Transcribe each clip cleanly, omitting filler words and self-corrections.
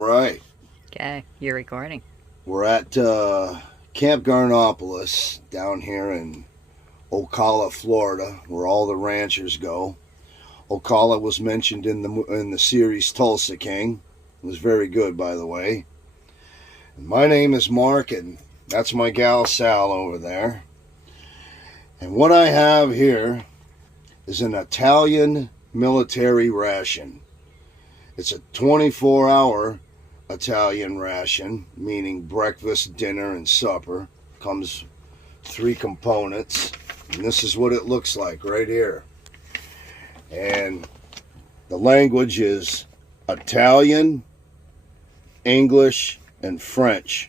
Right. Okay, you're recording. We're at Camp Garnopolis down here in Ocala, Florida, where all the ranchers go. Ocala was mentioned in the series Tulsa King. It was very good, by the way. And my name is Mark, and that's my gal Sal over there. And what I have here is an Italian military ration. It's a 24-hour Italian ration, meaning breakfast, dinner, and supper. Comes 3 components, and this is what it looks like right here. And the language is Italian, English, and French.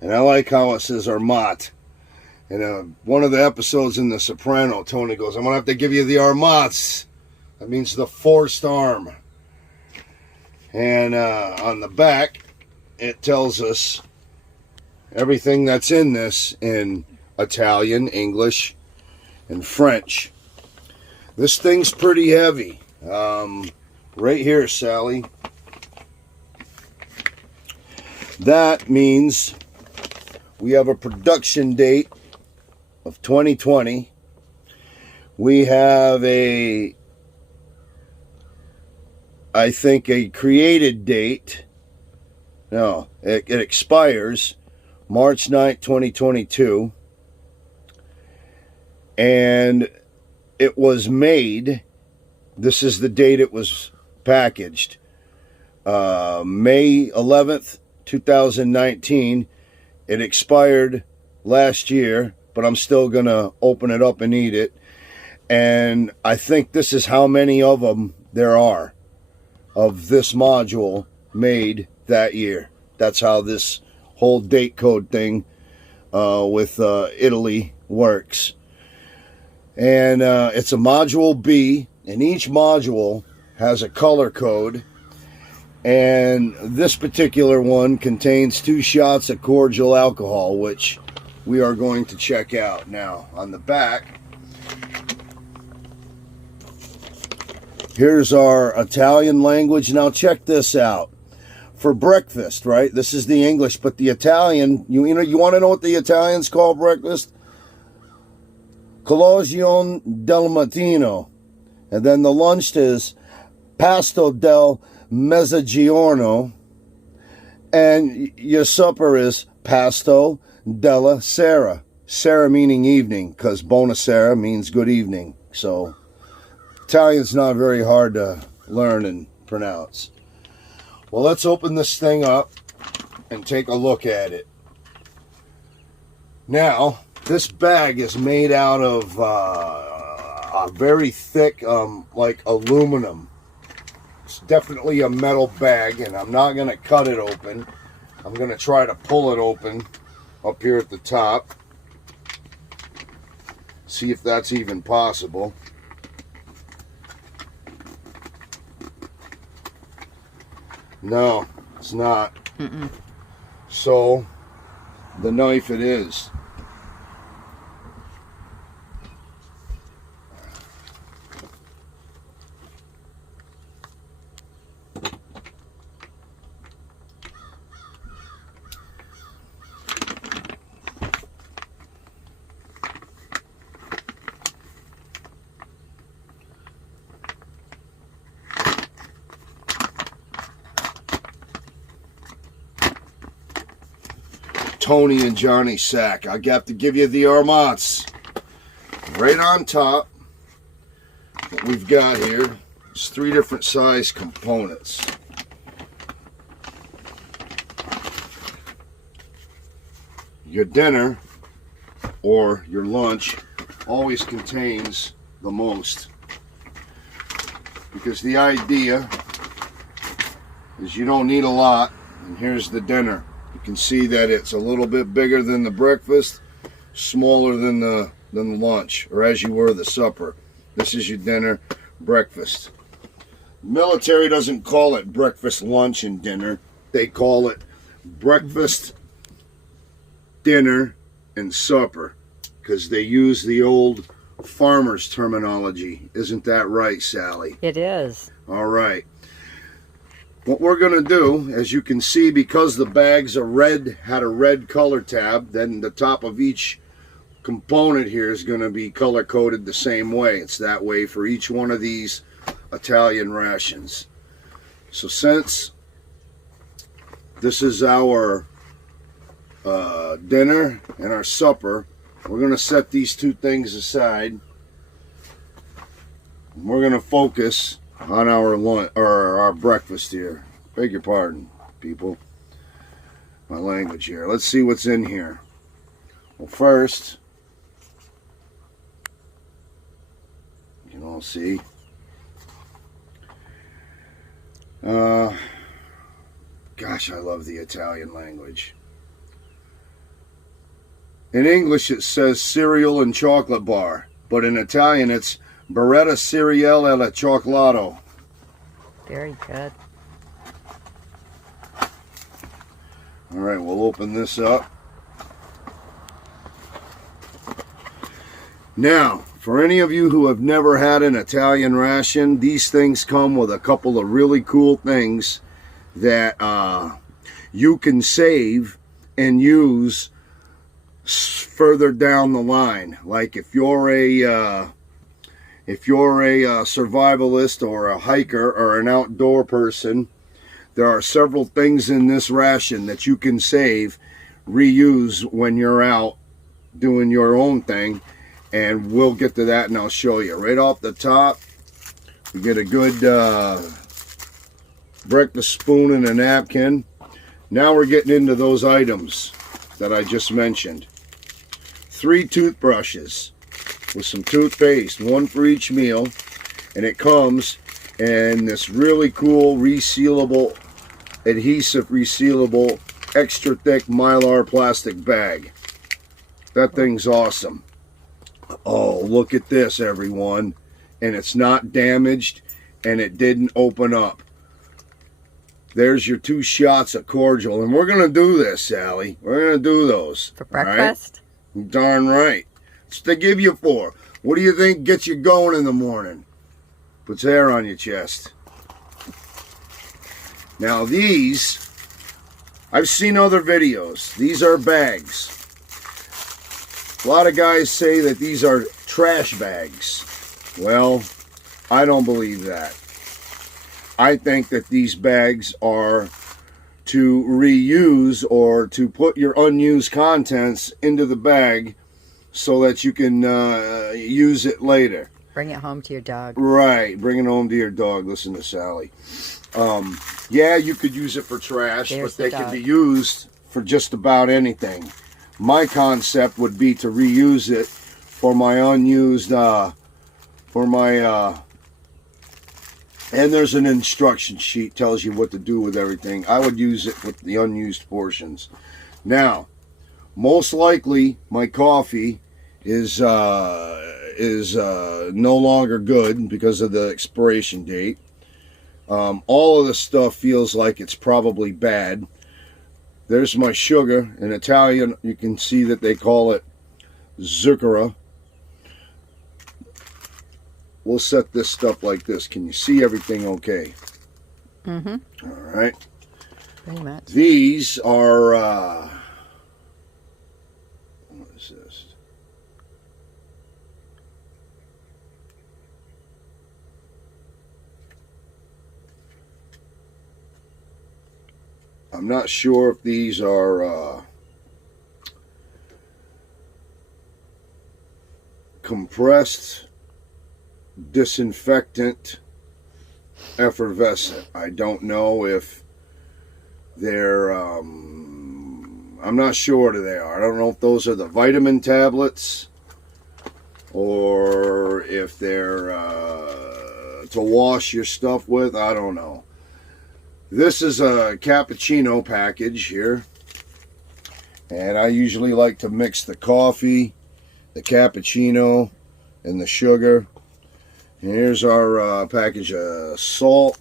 And I like how it says Armat. In one of the episodes in The Soprano, Tony goes, "I'm going to have to give you the Armats." That means the forced arm. And on the back, it tells us everything that's in this in Italian, English, and French. This thing's pretty heavy. Right here, Sally. That means we have a production date of 2020. We have I think a created date. No, it expires March 9th, 2022. And it was made, this is the date it was packaged, May 11th, 2019. It expired last year, but I'm still going to open it up and eat it. And I think this is how many of them there are of this module made that year. That's how this whole date code thing with Italy works. And it's a module B, and each module has a color code. And this particular one contains 2 shots of cordial alcohol, which we are going to check out now. On the back, here's our Italian language. Now check this out. For breakfast, right? This is the English, but the Italian, you want to know what the Italians call breakfast? Colazione del mattino. And then the lunch is pasto del mezzogiorno. And your supper is pasto della sera. Sera meaning evening, because buonasera means good evening. So Italian's not very hard to learn and pronounce. Well, let's open this thing up and take a look at it. Now, this bag is made out of a very thick, like aluminum. It's definitely a metal bag, and I'm not going to cut it open. I'm going to try to pull it open up here at the top. See if that's even possible. No, it's not. So, the knife it is. Tony and Johnny Sack. I got to give you the Armats. Right on top, what we've got here is 3 different size components. Your dinner or your lunch always contains the most, because the idea is you don't need a lot. And here's the dinner. You can see that it's a little bit bigger than the breakfast, smaller than the lunch, or as you were the supper. This is your dinner, breakfast. Military doesn't call it breakfast, lunch, and dinner. They call it breakfast, dinner, and supper, because they use the old farmer's terminology. Isn't that right, Sally? It is. All right. what we're going to do, as you can see, because the bags are red, had a red color tab, then the top of each component here is going to be color coded the same way. It's that way for each one of these Italian rations. So since this is our dinner and our supper, we're going to set these two things aside. We're going to focus on our lunch, or our breakfast here. Beg your pardon, people. My language here. Let's see what's in here. Well, first, you can all see. Gosh, I love the Italian language. In English, it says cereal and chocolate bar, but in Italian, it's Beretta Cereale alla Cioccolato. Very good. All right, we'll open this up. Now, for any of you who have never had an Italian ration, these things come with a couple of really cool things that you can save and use further down the line. Like if you're a survivalist or a hiker or an outdoor person, there are several things in this ration that you can save, reuse when you're out doing your own thing, and we'll get to that and I'll show you. Right off the top, we get a good breakfast spoon and a napkin. Now we're getting into those items that I just mentioned. 3 toothbrushes with some toothpaste, 1 for each meal, and it comes in this really cool resealable, adhesive resealable, extra thick Mylar plastic bag. That thing's awesome. Oh, look at this, everyone. And it's not damaged, and it didn't open up. There's your 2 shots of cordial, and we're going to do this, Sally. We're going to do those. For breakfast? Right? Darn right. It's to give you 4. What do you think gets you going in the morning? Puts hair on your chest. Now these, I've seen other videos. These are bags. A lot of guys say that these are trash bags. Well, I don't believe that. I think that these bags are to reuse or to put your unused contents into the bag so that you can use it later. Bring it home to your dog. Right, bring it home to your dog. Listen to Sally. Yeah, you could use it for trash, but they can be used for just about anything. My concept would be to reuse it for my unused, and there's an instruction sheet tells you what to do with everything. I would use it with the unused portions. Now, most likely my coffee is no longer good because of the expiration date. All of the stuff feels like it's probably bad. There's my sugar. In Italian, you can see that they call it zucchero. We'll set this stuff like this. Can you see everything okay? Mm-hmm. All right. Pretty much. These are, what is this? I'm not sure if these are compressed disinfectant effervescent. I don't know if they're I'm not sure what they are. I don't know if those are the vitamin tablets or if they're to wash your stuff with. I don't know. This is a cappuccino package here, and I usually like to mix the coffee, the cappuccino, and the sugar. And here's our package of salt,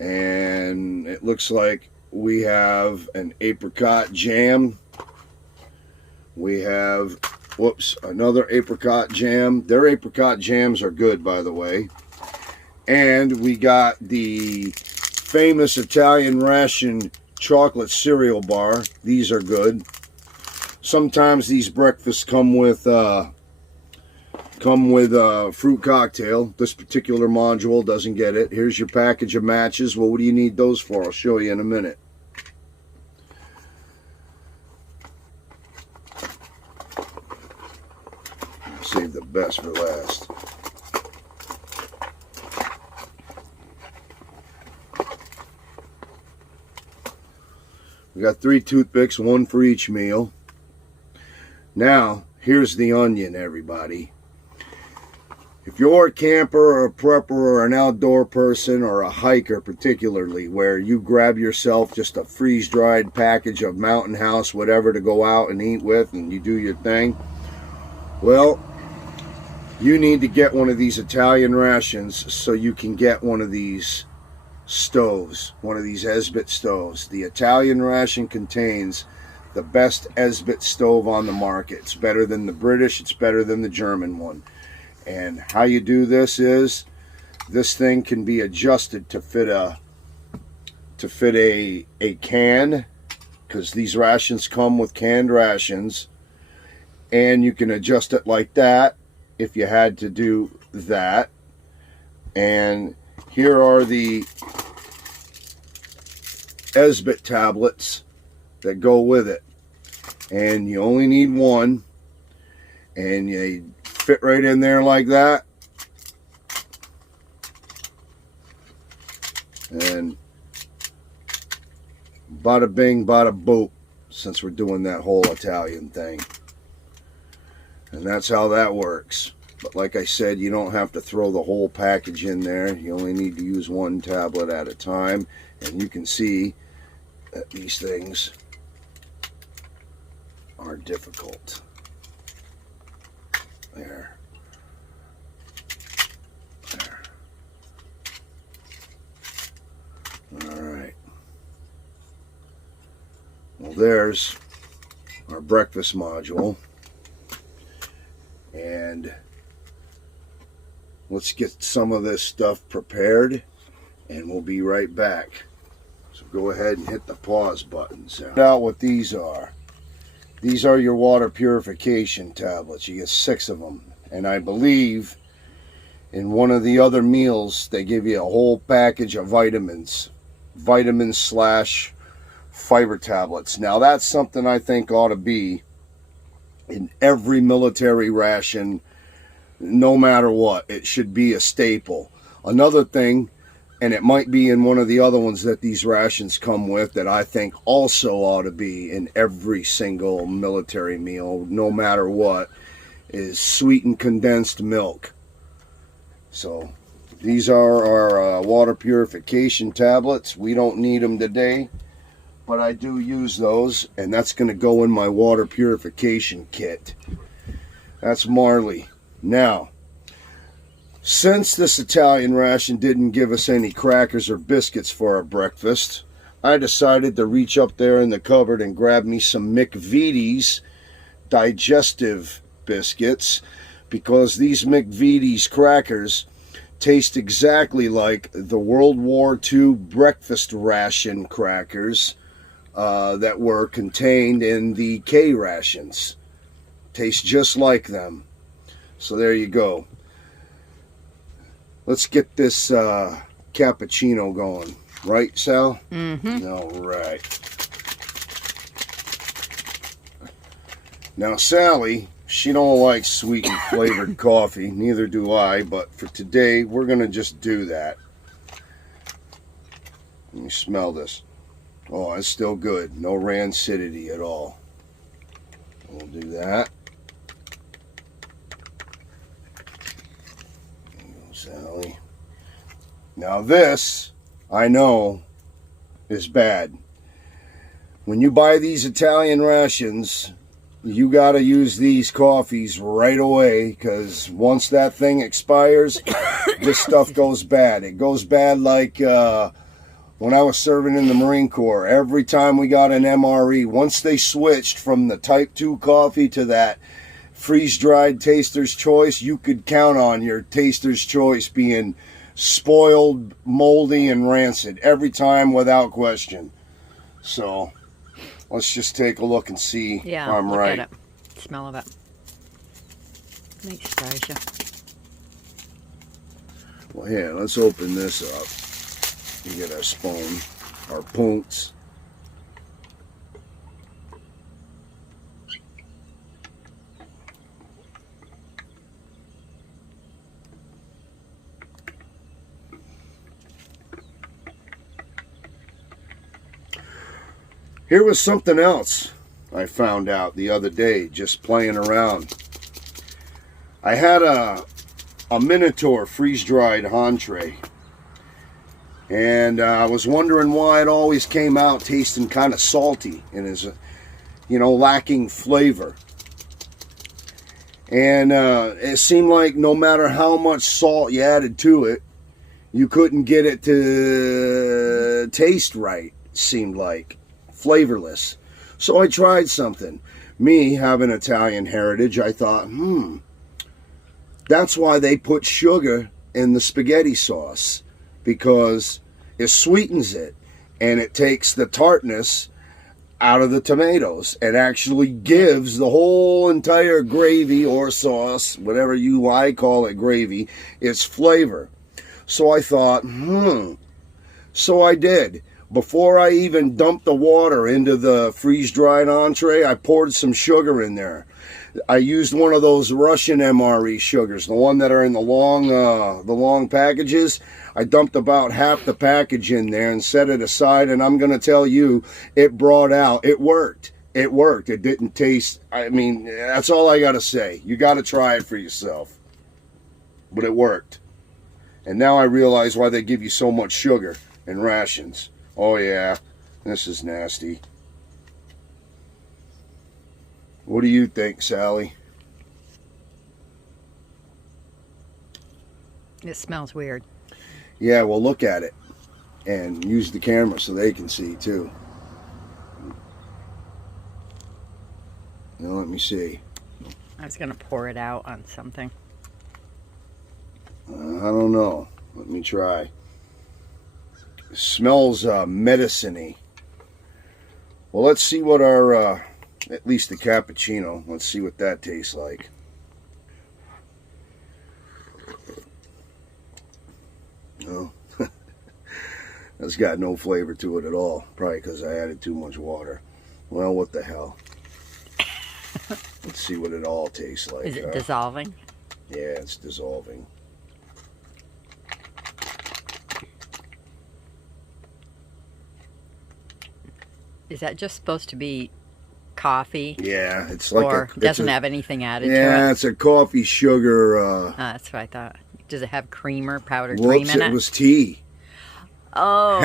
and it looks like we have an apricot jam. We have, whoops, another apricot jam. Their apricot jams are good, by the way. And we got the famous Italian ration chocolate cereal bar. These are good. Sometimes these breakfasts come with fruit cocktail. This particular module doesn't get it. Here's your package of matches. Well, what do you need those for? I'll show you in a minute. Save the best for last. We got 3 toothpicks, 1 for each meal. Now, here's the onion, everybody. If you're a camper or a prepper or an outdoor person or a hiker particularly, where you grab yourself just a freeze-dried package of Mountain House, whatever, to go out and eat with and you do your thing, well, you need to get one of these Italian rations so you can get one of these stoves, one of these Esbit stoves. The Italian ration contains the best Esbit stove on the market. It's better than the British, it's better than the German one. And how you do this is, this thing can be adjusted to fit a can, because these rations come with canned rations, and you can adjust it like that if you had to do that. And here are the Esbit tablets that go with it, and you only need one, and you fit right in there like that, and bada bing bada boop, since we're doing that whole Italian thing. And that's how that works. But like I said, you don't have to throw the whole package in there. You only need to use one tablet at a time. And you can see that these things are difficult. There. There. Alright. Well, there's our breakfast module. And let's get some of this stuff prepared, and we'll be right back. So go ahead and hit the pause button. Find out what these are. These are your water purification tablets. You get 6 of them. And I believe in one of the other meals they give you a whole package of vitamins. Vitamins/fiber tablets. Now that's something I think ought to be in every military ration, no matter what. It should be a staple. Another thing, and it might be in one of the other ones that these rations come with, that I think also ought to be in every single military meal, no matter what, is sweetened condensed milk. So these are our water purification tablets. We don't need them today, but I do use those, and that's going to go in my water purification kit. That's Marley. Now, since this Italian ration didn't give us any crackers or biscuits for our breakfast, I decided to reach up there in the cupboard and grab me some McVitie's digestive biscuits, because these McVitie's crackers taste exactly like the World War II breakfast ration crackers that were contained in the K rations. Taste just like them. So there you go. Let's get this cappuccino going. Right, Sal? Mm-hmm. All right. Now, Sally, she don't like sweet and flavored coffee. Neither do I. But for today, we're going to just do that. Let me smell this. Oh, it's still good. No rancidity at all. We'll do that. Sally. Now this, I know, is bad. When you buy these Italian rations, you got to use these coffees right away, because once that thing expires, this stuff goes bad. It goes bad like when I was serving in the Marine Corps. Every time we got an MRE, once they switched from the Type 2 coffee to that freeze-dried Taster's Choice, you could count on your Taster's Choice being spoiled, moldy, and rancid every time without question. So let's just take a look and see if I'm look right. at it. Smell of it. Make surprise you. Well, here, let's open this up and get our spoon, our punts. Here was something else I found out the other day just playing around. I had a Minotaur freeze-dried entree, and I was wondering why it always came out tasting kind of salty and is, lacking flavor. And it seemed like no matter how much salt you added to it, you couldn't get it to taste right, seemed like. Flavorless. So I tried something. Me, having Italian heritage, I thought, that's why they put sugar in the spaghetti sauce, because it sweetens it and it takes the tartness out of the tomatoes and actually gives the whole entire gravy or sauce, whatever I call it, gravy, its flavor. So I thought, So I did. Before I even dumped the water into the freeze-dried entree, I poured some sugar in there. I used one of those Russian MRE sugars, the one that are in the long packages. I dumped about half the package in there and set it aside, and I'm going to tell you, it brought out, it worked. It worked. It didn't taste, that's all I got to say. You got to try it for yourself. But it worked. And now I realize why they give you so much sugar in rations. Oh yeah, this is nasty. What do you think, Sally? It smells weird. Yeah, well, look at it and use the camera so they can see too. Now let me see. I was going to pour it out on something. I don't know. Let me try. It smells medicine-y. Well, let's see what our, at least the cappuccino, let's see what that tastes like. No, that's got no flavor to it at all. Probably because I added too much water. Well, what the hell. Let's see what it all tastes like. Is it dissolving? Yeah, it's dissolving. Is that just supposed to be coffee? Yeah, it's like or doesn't have anything added to it? Yeah, it's a coffee sugar. That's what I thought. Does it have creamer, powdered Whoops, cream in it? It was tea. Oh.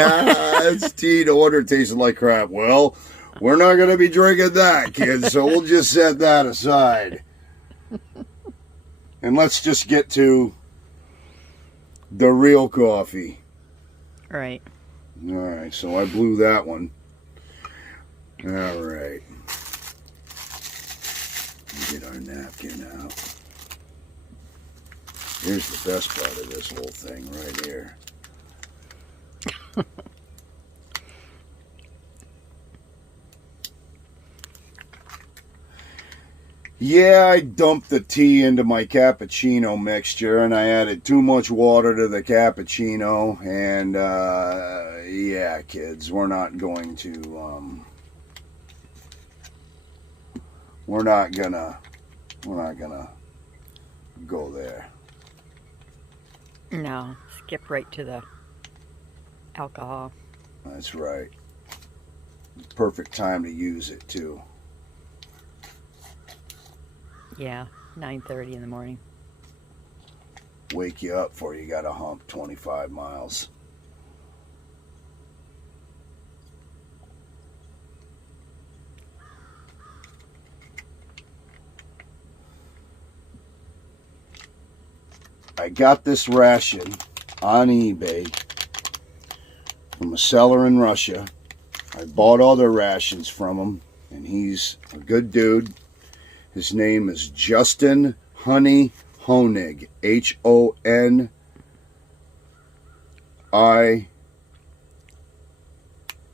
It's tea. No wonder it tasted like crap. Well, we're not going to be drinking that, kids, so we'll just set that aside. And let's just get to the real coffee. Right. All right, so I blew that one. All right. Get our napkin out. Here's the best part of this whole thing right here. Yeah, I dumped the tea into my cappuccino mixture, and I added too much water to the cappuccino, and yeah, kids, we're not gonna go there. No, skip right to the alcohol. That's right. Perfect time to use it too. Yeah, 9:30 in the morning. Wake you up before you got to hump 25 miles. I got this ration on eBay from a seller in Russia. I bought other rations from him, and he's a good dude. His name is Justin Honey Honig, H-O-N-E-Y.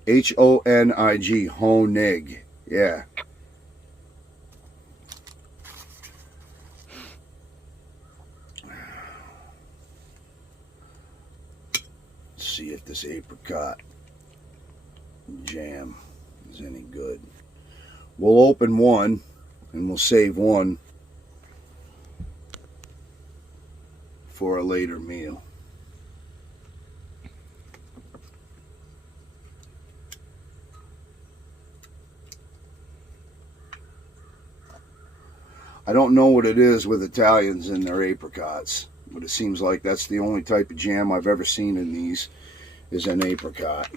H-O-N-I-G, Honig. Yeah. Let's see if this apricot jam is any good. We'll open one and we'll save one for a later meal. I don't know what it is with Italians and their apricots, but it seems like that's the only type of jam I've ever seen in these is an apricot.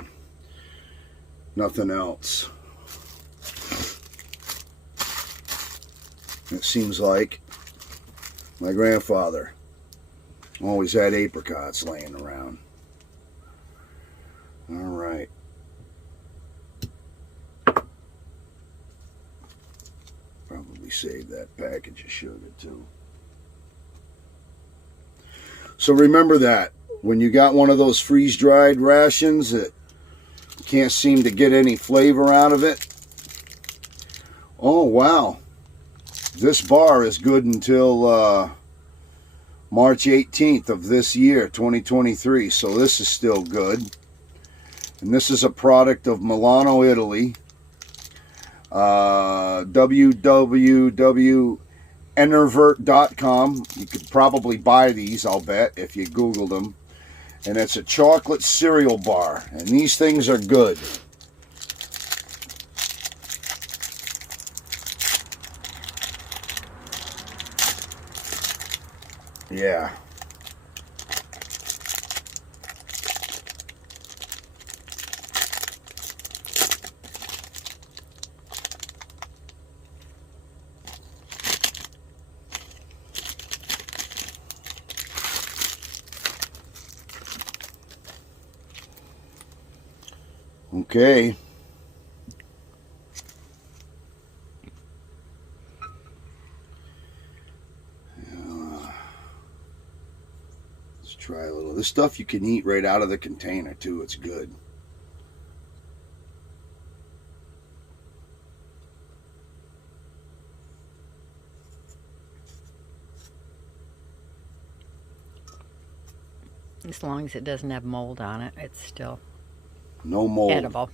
Nothing else. It seems like my grandfather always had apricots laying around. All right. Probably save that package of sugar too. So remember that when you got one of those freeze-dried rations that you can't seem to get any flavor out of it. Oh wow. This bar is good until March 18th of this year, 2023. So this is still good. And this is a product of Milano, Italy. www.enervert.com. You could probably buy these, I'll bet, if you Googled them. And it's a chocolate cereal bar. And these things are good. Yeah. Okay. Let's try a little. This stuff you can eat right out of the container too. It's good. As long as it doesn't have mold on it, it's still no mold. Edible.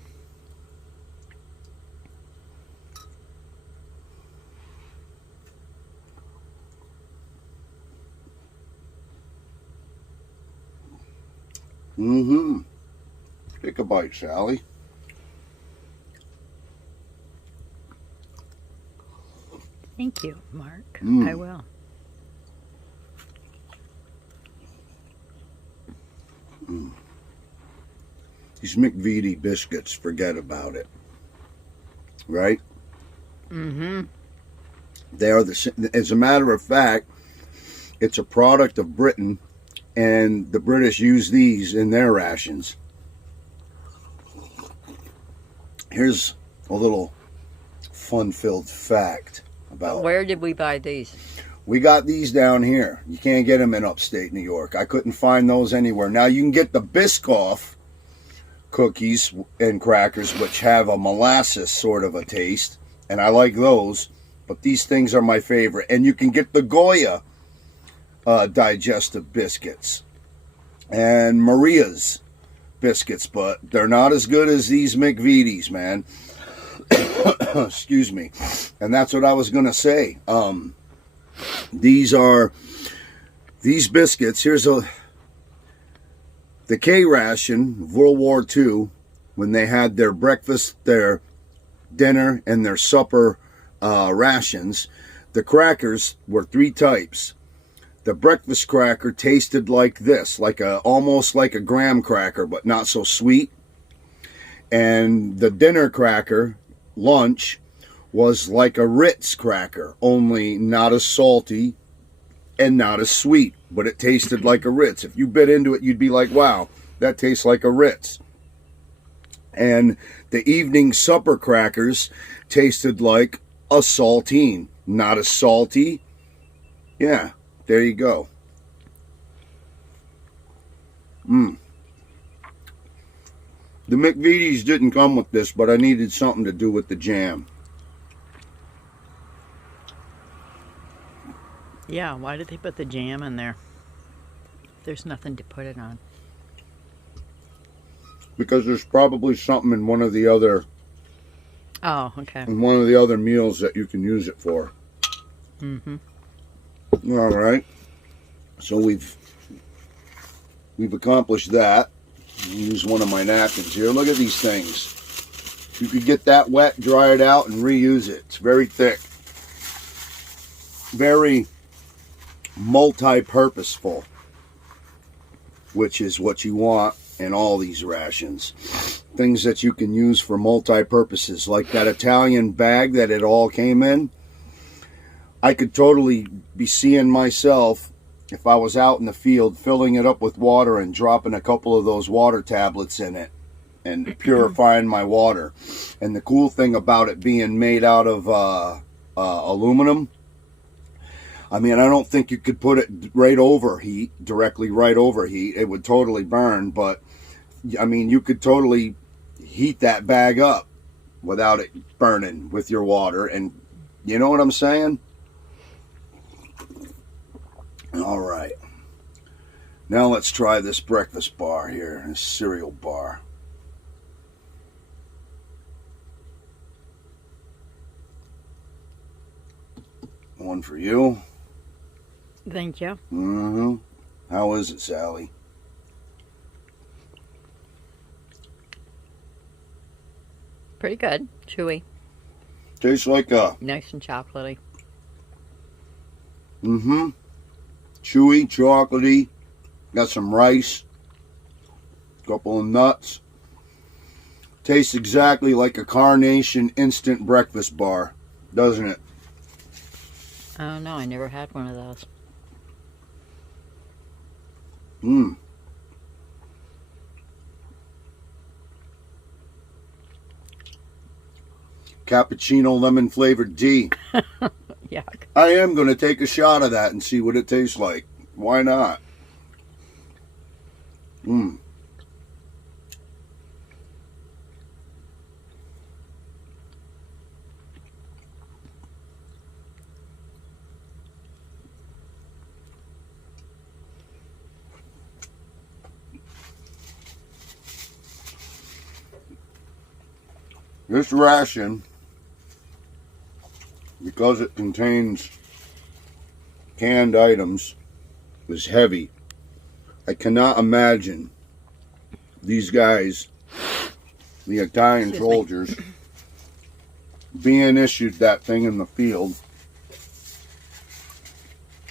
Mm-hmm. Take a bite, Sally. Thank you, Mark. Mm. I will. Mm. These McVitie biscuits, forget about it. Right? Mm-hmm. They are as a matter of fact, it's a product of Britain, and the British use these in their rations. Here's a little fun-filled fact about. Where did we buy these? We got these down here. You can't get them in upstate New York. I couldn't find those anywhere. Now you can get the Biscoff cookies and crackers, which have a molasses sort of a taste, and I like those, but these things are my favorite. And you can get the Goya digestive biscuits and Maria's biscuits, but they're not as good as these McVitie's, man. Excuse me. And that's what I was gonna say. These biscuits. Here's the K ration, World War II, when they had their breakfast, their dinner, and their supper rations. The crackers were three types. The breakfast cracker tasted like this, almost like a graham cracker, but not so sweet. And the dinner cracker, lunch, was like a Ritz cracker, only not as salty and not as sweet, but it tasted like a Ritz. If you bit into it, you'd be like, wow, that tastes like a Ritz. And the evening supper crackers tasted like a saltine, not as salty. Yeah, there you go. The McVitie's didn't come with this, but I needed something to do with the jam. Yeah, why did they put the jam in there? There's nothing to put it on. Because there's probably something in one of the other meals that you can use it for. Mm-hmm. All right. So we've accomplished that. I'll use one of my napkins here. Look at these things. You could get that wet, dry it out, and reuse it. It's very thick. Very multi-purposeful, which is what you want in all these rations. Things that you can use for multi-purposes, like that Italian bag that it all came in. I could totally be seeing myself, if I was out in the field, filling it up with water and dropping a couple of those water tablets in it and purifying my water. And the cool thing about it being made out of aluminum, I mean, I don't think you could put it directly right over heat. It would totally burn, but I mean, you could totally heat that bag up without it burning with your water. And you know what I'm saying? All right. Now let's try this breakfast bar here, this cereal bar. One for you. Thank you. Mm-hmm. How is it, Sally? Pretty good. Chewy. Tastes like a... Nice and chocolatey. Mm-hmm. Chewy, chocolatey. Got some rice. Couple of nuts. Tastes exactly like a Carnation instant breakfast bar, doesn't it? Oh, no, I never had one of those. Mmm. Cappuccino lemon flavored tea. Yuck. I am going to take a shot of that and see what it tastes like. Why not? Mmm. This ration, because it contains canned items, is heavy. I cannot imagine these guys, the Italian soldiers, being issued that thing in the field.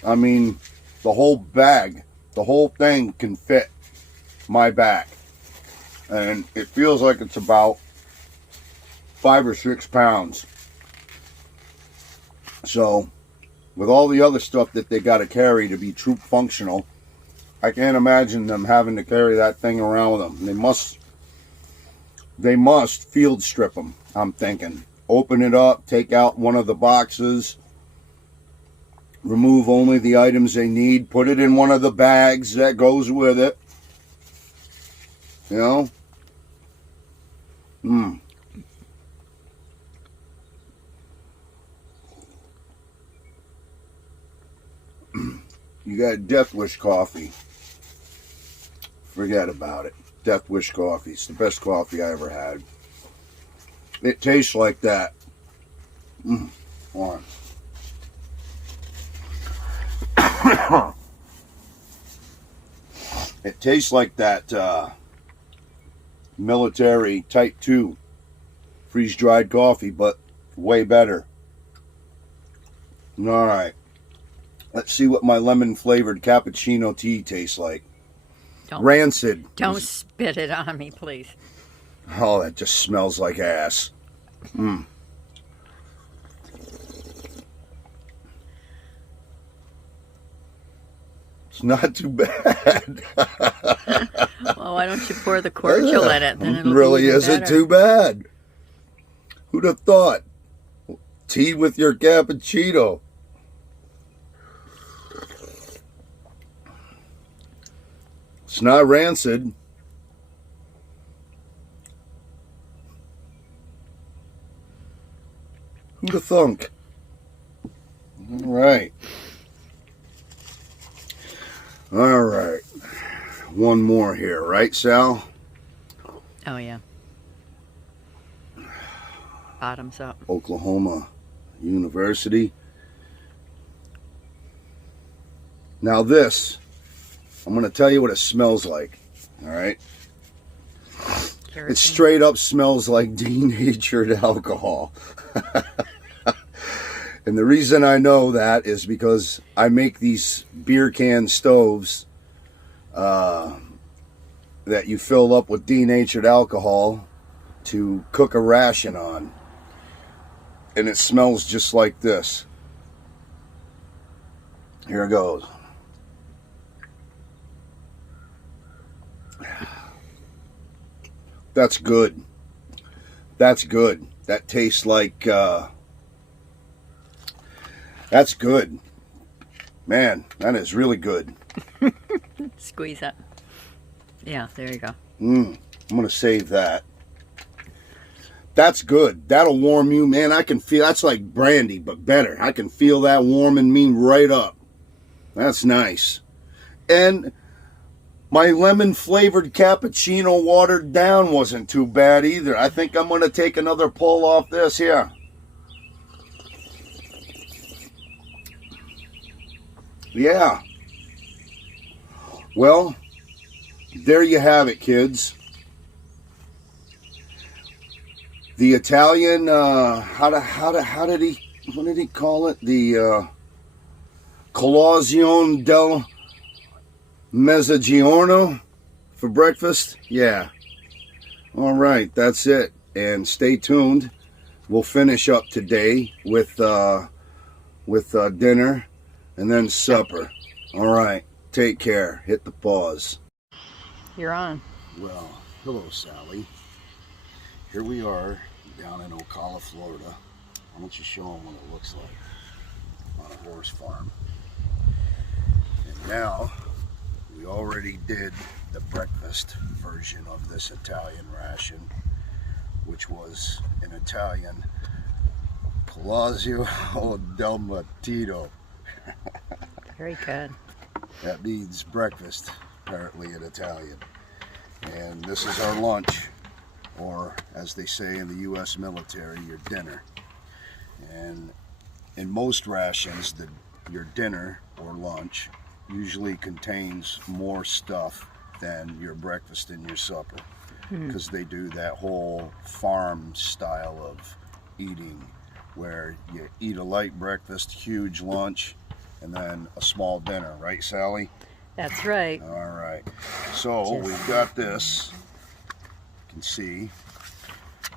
I mean, the whole bag, the whole thing can fit my back. And it feels like it's about 5 or 6 pounds. So, with all the other stuff that they got to carry to be troop functional, I can't imagine them having to carry that thing around with them. They must field strip them, I'm thinking. Open it up, take out one of the boxes, remove only the items they need, put it in one of the bags that goes with it. You know? Mmm. You got Death Wish coffee. Forget about it. Death Wish coffee. It's the best coffee I ever had. It tastes like that. On. It tastes like that military Type 2 freeze-dried coffee, but way better. All right. Let's see what my lemon-flavored cappuccino tea tastes like. Rancid. Don't spit it on me, please. Oh, that just smells like ass. It's not too bad. Well, why don't you pour the cordial in it? Then it'll really be even isn't better. too bad. Who'd have thought? Tea with your cappuccino. It's not rancid. Ka-thunk. All right. All right. One more here, right, Sal? Oh, yeah. Bottoms up. Oklahoma University. Now this, I'm going to tell you what it smells like. All right. Kerosene. It straight up smells like denatured alcohol. And the reason I know that is because I make these beer can stoves that you fill up with denatured alcohol to cook a ration on. And it smells just like this. Here it goes. That's good. That's good. That tastes like... That's good. Man, that is really good. Squeeze it. Yeah, there you go. I'm going to save that. That's good. That'll warm you, man. I can feel, that's like brandy, but better. I can feel that warming me right up. That's nice. And my lemon flavored cappuccino watered down wasn't too bad either. I think I'm going to take another pull off this here. Yeah. Well, there you have it, kids. The Italian, what did he call it? The Colazione del Mezzogiorno for breakfast. Yeah. All right, that's it. And stay tuned. We'll finish up today with dinner. And then supper. All right. Take care. Hit the pause. You're on. Well, hello, Sally. Here we are down in Ocala, Florida. Why don't you show them what it looks like on a horse farm? And now, we already did the breakfast version of this Italian ration, which was an Italian Palazzo del Mattino. Very good. That means breakfast, apparently in Italian. And this is our lunch, or as they say in the U.S. military, your dinner. And in most rations, your dinner or lunch usually contains more stuff than your breakfast and your supper, because they do that whole farm style of eating where you eat a light breakfast, huge lunch, and then a small dinner, right, Sally? That's right. All right. So we've got this. You can see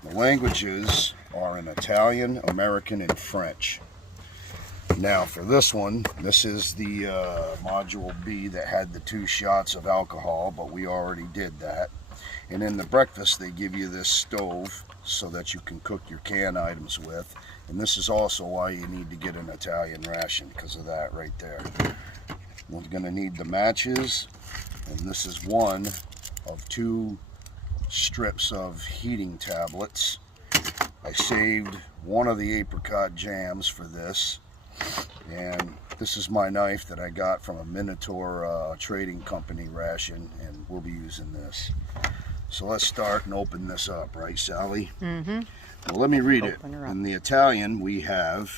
the languages are in Italian, American, and French. Now for this one, this is the module B that had the 2 shots of alcohol, but we already did that. And in the breakfast, they give you this stove so that you can cook your canned items with. And this is also why you need to get an Italian ration, because of that right there. We're going to need the matches, and this is one of 2 strips of heating tablets. I saved one of the apricot jams for this, and this is my knife that I got from a Minotaur trading company ration, and we'll be using this. So let's start and open this up, right, Sally? Mm-hmm. Well, let me read it. Open her up. In the Italian, we have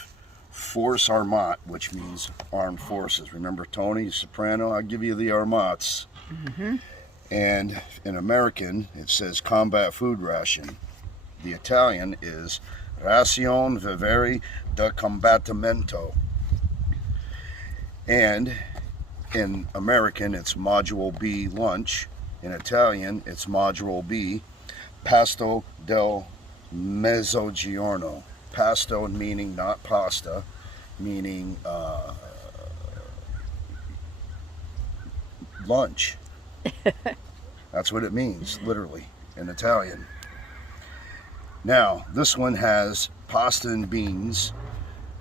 Force Armat, which means armed forces. Remember Tony, soprano? I'll give you the Armats. Mm-hmm. And in American, it says combat food ration. The Italian is Ration Vivere da Combattimento. And in American, it's Module B, lunch. In Italian, it's Module B, Pasto del Mezzogiorno. Pasto meaning not pasta, meaning lunch. That's what it means, literally, in Italian. Now, this one has pasta and beans.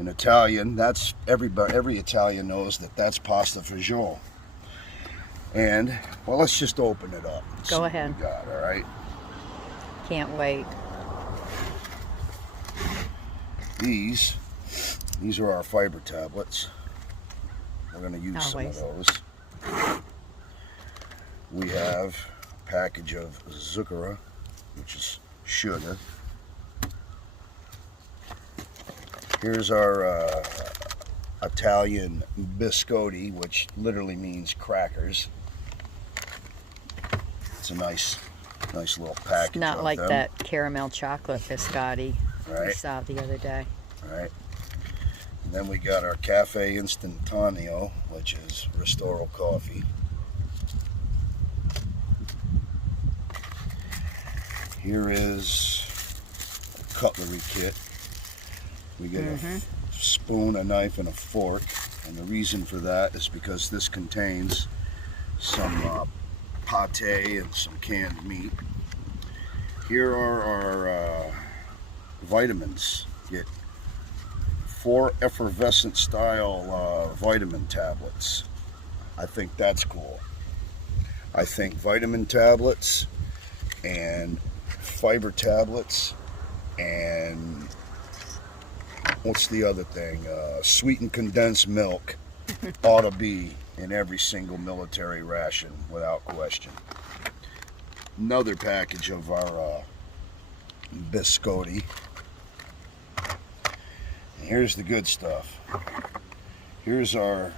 In Italian, that's every Italian knows that that's pasta fagioli. And, well, let's just open it up. Go ahead. What we got, all right? Can't wait. These are our fiber tablets. We're going to use some of those. We have a package of zucchero, which is sugar. Here's our Italian biscotti, which literally means crackers. It's a nice little package. It's not like them. that caramel chocolate biscotti Right. we saw the other day. Right. And then we got our Cafe Instantaneo, which is Ristoro coffee. Here is a cutlery kit. We get a spoon, a knife, and a fork. And the reason for that is because this contains some pate and some canned meat. Here are our vitamins. Get 4 effervescent style vitamin tablets. I think that's cool. I think vitamin tablets and fiber tablets and what's the other thing? Sweetened condensed milk ought to be in every single military ration without question. Another package of our biscotti. And here's the good stuff. Here's our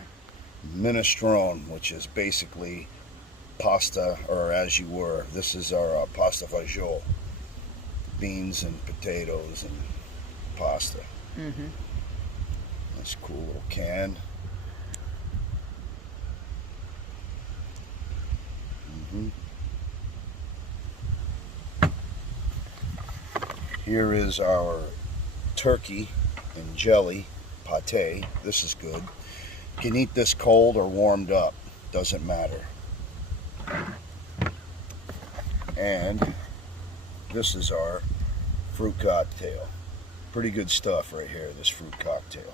minestrone, which is basically pasta, or as you were. This is our pasta fagioli. Beans and potatoes and pasta. Nice cool little can. Here is our turkey and jelly pate. This is good. You can eat this cold or warmed up. Doesn't matter. And this is our fruit cocktail. Pretty good stuff right here, this fruit cocktail.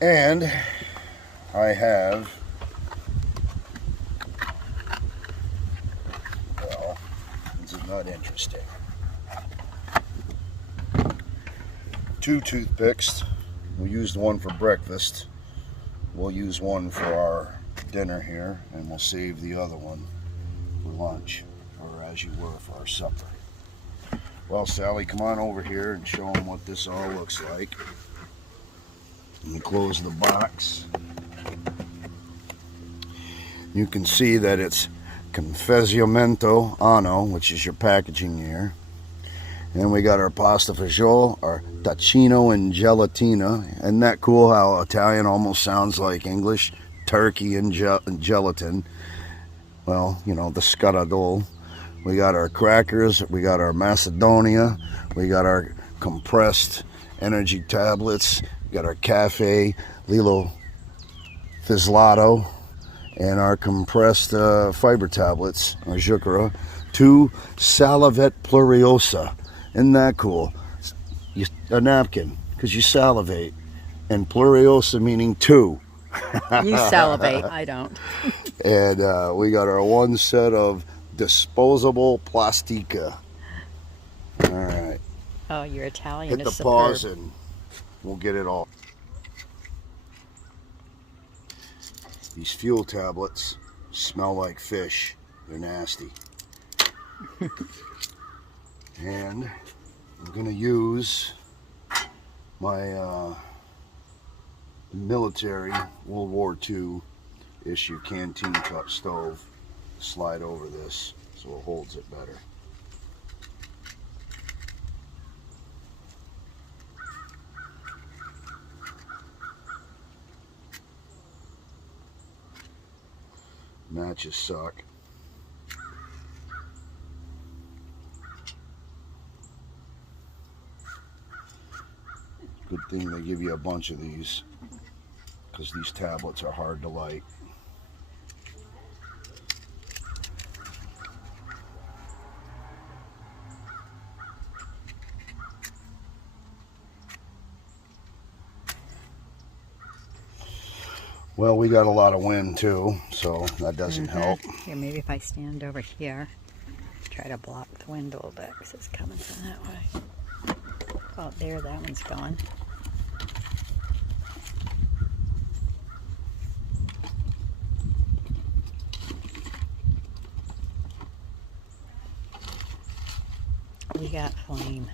And I have, well, this is not interesting. 2 toothpicks. We used one for breakfast. We'll use one for our dinner here, and we'll save the other one for lunch, or as you were, for our supper. Well, Sally, come on over here and show them what this all looks like. Let me close the box. You can see that it's Confezionamento Anno, which is your packaging here. And we got our pasta fagioli, our tacchino and gelatina. Isn't that cool how Italian almost sounds like English? Turkey and gelatin. Well, you know, the scaradol. We got our crackers, we got our Macedonia, we got our compressed energy tablets, we got our Cafe Lilo Fislato, and our compressed fiber tablets, our zucchero, 2 Salivet Pluriosa. Isn't that cool? A napkin, because you salivate, and Pluriosa meaning 2. You salivate, I don't. And we got our 1 set of disposable plastica. All right. Oh, your Italian Hit is the superb. pause and we'll get it all. These fuel tablets smell like fish. They're nasty. And I'm going to use my military World War II issue canteen cup stove. Slide over this so it holds it better. Matches suck. Good thing they give you a bunch of these, because these tablets are hard to light. Well, we got a lot of wind too, so that doesn't help. Here, maybe if I stand over here, try to block the wind a little bit because it's coming from that way. Oh, there, that one's gone. We got flame.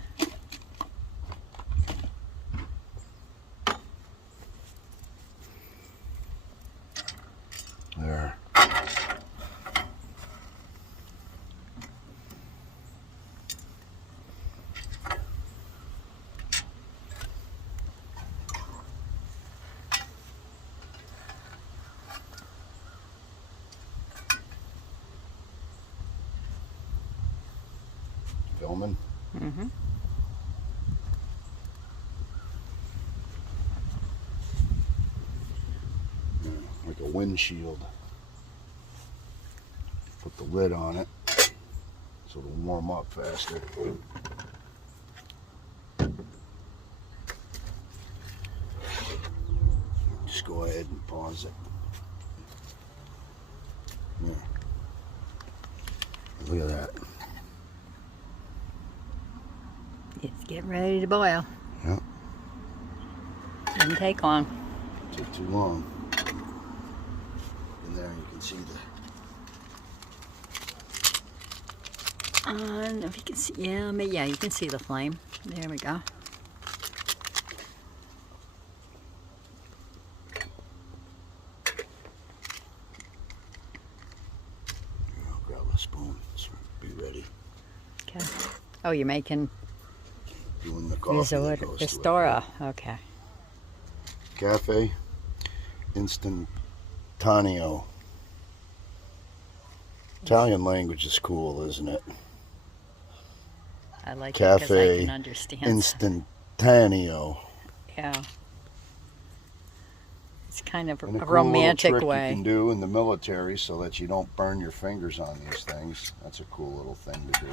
There. Filming. Mm-hmm. Like a windshield. Put the lid on it so it'll warm up faster. Just go ahead and pause it. Yeah. Look at that. It's getting ready to boil. Yep. Didn't take long. Took too long. In there you can see the... I don't know if you can see. Yeah, but yeah, you can see the flame. There we go. I'll grab a spoon so be ready. Okay. Oh, you're making Doing the coffee that goes to it. Ristora. Okay. Cafe Instantaneo. Italian language is cool, isn't it? I like it because I Cafe can understand. Instantaneo. Yeah. It's kind of And a cool romantic little trick way. you can do in the military so that you don't burn your fingers on these things. That's a cool little thing to do.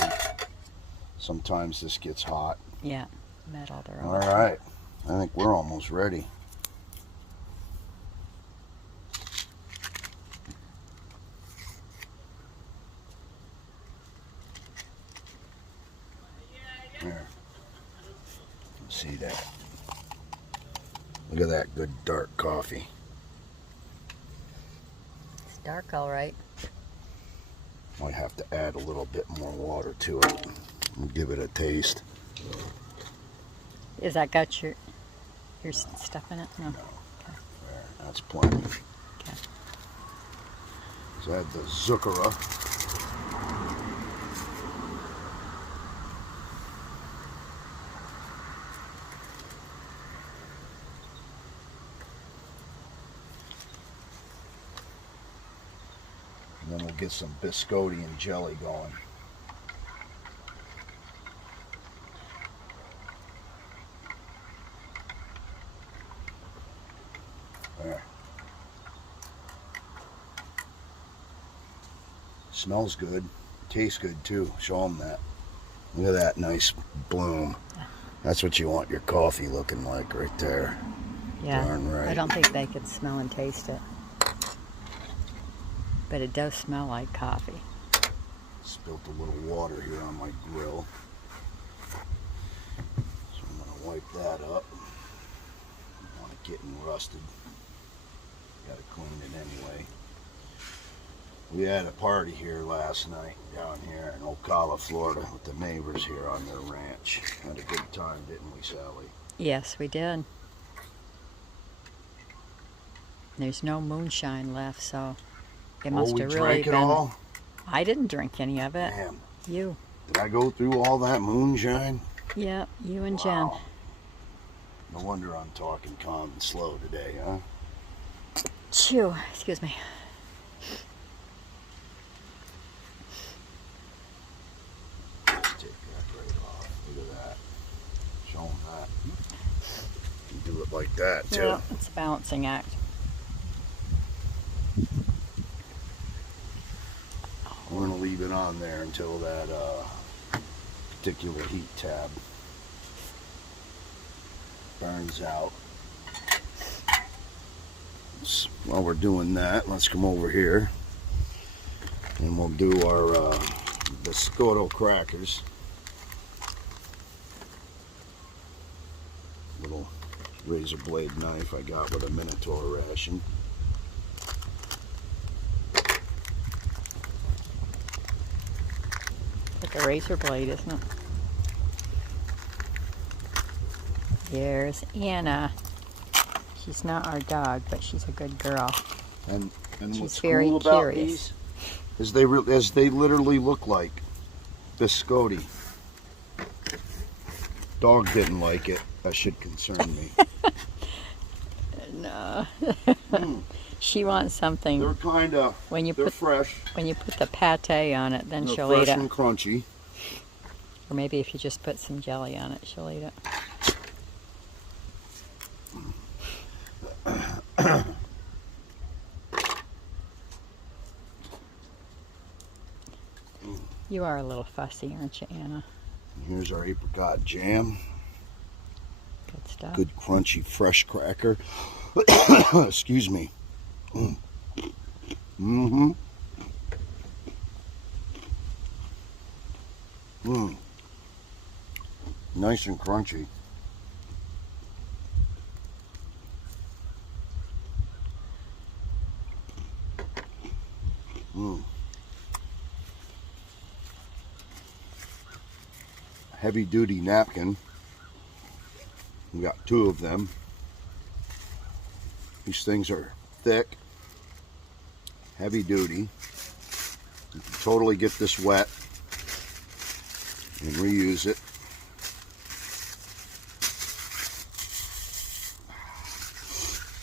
Sometimes this gets hot. Yeah. Metal. They're All right. I think we're almost ready. There. See that? Look at that good dark coffee. It's dark, all right. Might have to add a little bit more water to it and give it a taste. Is that got your stuff in it? No. No. There, that's plenty. Okay. So add the zucchero. And then we'll get some biscotti and jelly going. There. Smells good. Tastes good too. Show them that. Look at that nice bloom. That's what you want your coffee looking like right there. Yeah. Darn right. I don't think they could smell and taste it. But it does smell like coffee. Spilt a little water here on my grill. So I'm going to wipe that up. Don't want it getting rusted. Got to clean it anyway. We had a party here last night down here in Ocala, Florida with the neighbors here on their ranch. Had a good time, didn't we, Sally? Yes, we did. There's no moonshine left, so it must have really drank it been. all? I didn't drink any of it. Damn. You. Did I go through all that moonshine? Yeah, you and Wow. No wonder I'm talking calm and slow today, huh? Jen. Chew. Excuse me. Let's take that right off. Look at that. Show them that. You do it like that, too. Well, it's a balancing act. We're going to leave it on there until that particular heat tab burns out. While we're doing that, let's come over here and we'll do our biscotto crackers. razor blade knife I got with a Minotaur ration. Like a razor blade, isn't it? There's Anna. She's not our dog, but she's a good girl. And She's what's very cool about curious. these is they literally look like biscotti. Dog didn't like it. That should concern me. No. She wants something. They're kind of, they're fresh. When you put the pate on it, then They're she'll fresh eat it. and crunchy. Or maybe if you just put some jelly on it, she'll eat it. You are a little fussy, aren't you, Anna? Here's our apricot jam. Good stuff. Good crunchy fresh cracker. Excuse me. Mm-hmm. Nice and crunchy. Heavy duty napkin. We got 2 of them. These things are thick, heavy duty. You can totally get this wet and reuse it.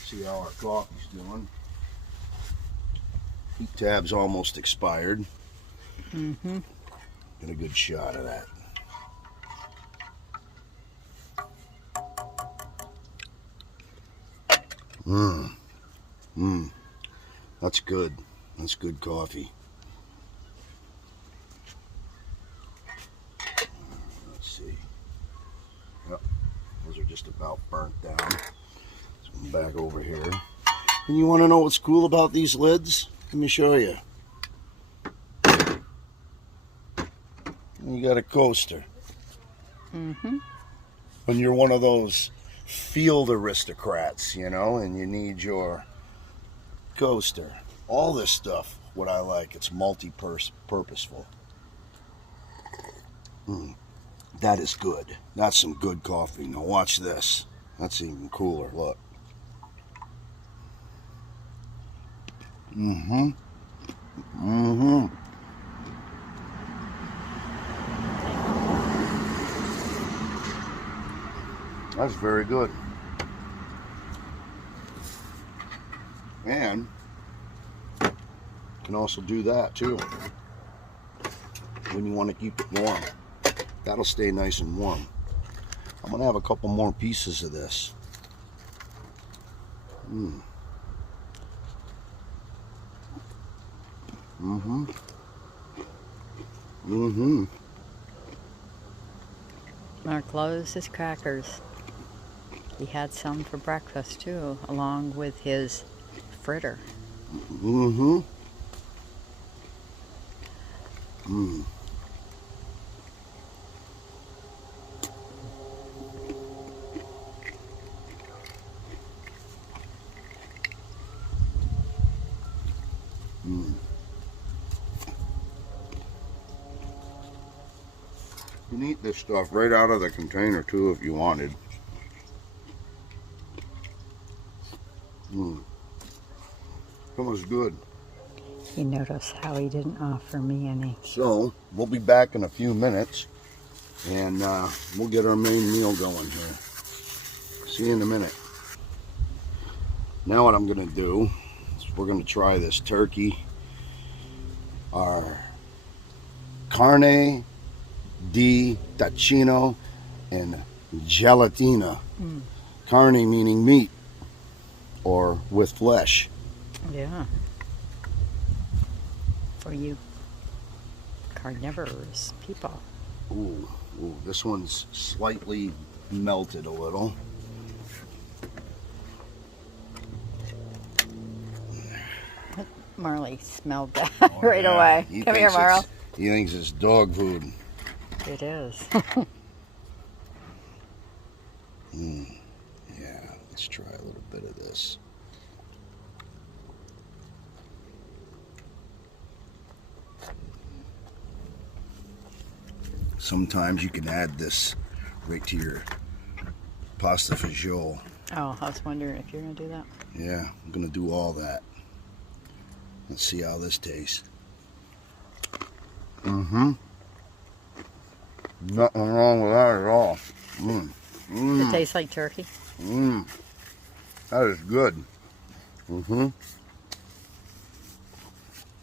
See how our coffee's doing. Heat tab's almost expired. Mm-hmm. Get a good shot of that. That's good. That's good coffee. Let's see. Yep, those are just about burnt down. So I'm back over here. And you want to know what's cool about these lids? Let me show you. You got a coaster. Mm-hmm. When you're one of those field aristocrats, you know, and you need your coaster. All this stuff, what I like, it's multi-purposeful. That is good. That's some good coffee. Now watch this. That's even cooler. Look. That's very good. And you can also do that too when you want to keep it warm. That'll stay nice and warm. I'm gonna have a couple more pieces of this. Mark loves his crackers. He had some for breakfast too, along with his fritter. You can eat this stuff right out of the container too if you wanted. That was good. You notice how he didn't offer me any. So we'll be back in a few minutes and we'll get our main meal going here. See you in a minute. Now what I'm gonna do is we're gonna try this turkey. Our carne di tacchino and gelatina. Carne meaning meat or with flesh. Yeah. For you carnivorous people. Ooh, this one's slightly melted a little. Marley smelled that right away. Come here, Marl. He thinks it's dog food. It is. Yeah, Let's try a little bit of this. Sometimes you can add this right to your pasta fagioli. Oh, I was wondering if you're going to do that. Yeah, I'm going to do all that. Let's see how this tastes. Mm-hmm. Nothing wrong with that at all. Mm. Mm. Does it taste like turkey? Mm. That is good. Mm-hmm.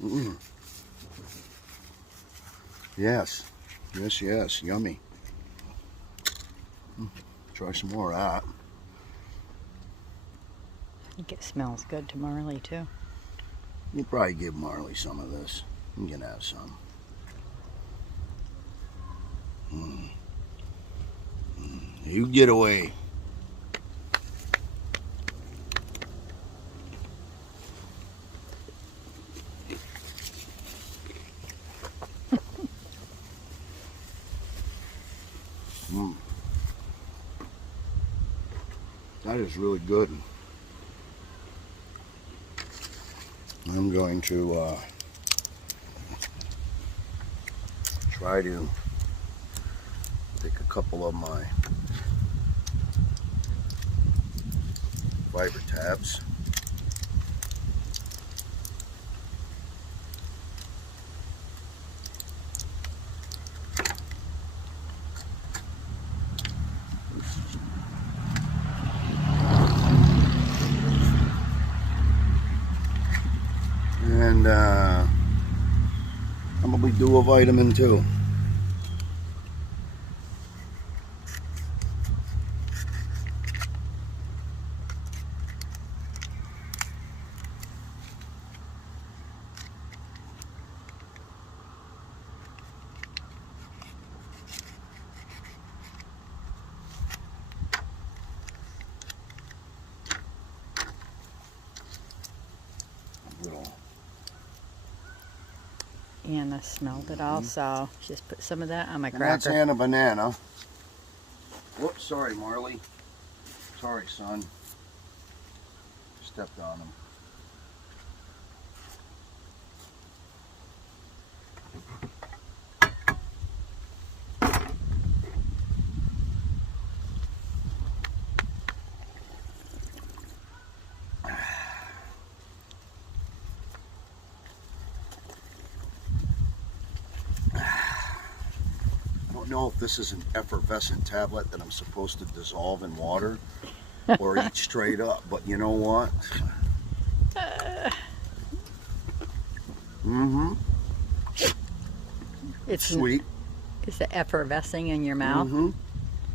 Mm. Yes. Yes, yes. Yummy. Try some more of that. I think it smells good to Marley, too. You probably give Marley some of this. You can have some. Mm. Mm. You get away. Mm. That is really good. I'm going to try to take a couple of my fiber tabs. And probably do a vitamin too. Little. Anna smelled it also. Just put some of that on my And cracker. that's Anna banana. Whoops, sorry Marley. Sorry son. Stepped on him. I don't know if this is an effervescent tablet that I'm supposed to dissolve in water or eat straight up, but you know what? Mm-hmm. It's Sweet. Is it effervescing in your mouth? Mm-hmm.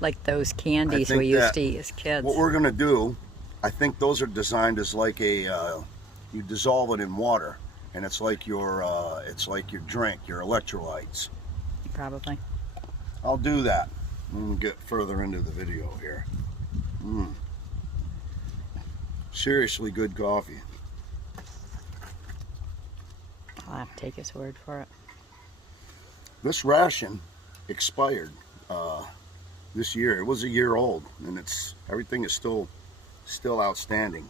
Like those candies think we used that to eat as kids. What we're gonna do, I think those are designed as like a, you dissolve it in water, and it's like your drink, your electrolytes. Probably. I'll do that. We'll get further into the video here. Seriously good coffee. I'll have to take his word for it. This ration expired this year. It was a year old, and everything is still outstanding.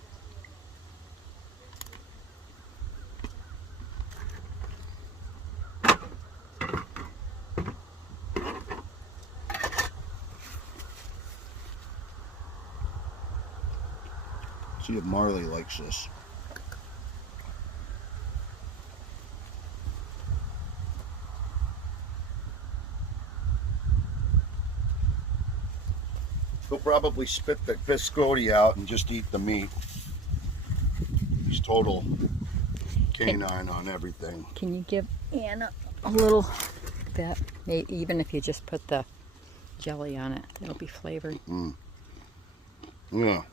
See if Marley likes this. He'll probably spit the biscotti out and just eat the meat. He's total canine on everything. Can you give Anna a little bit? Even if you just put the jelly on it, it'll be flavored. Yeah.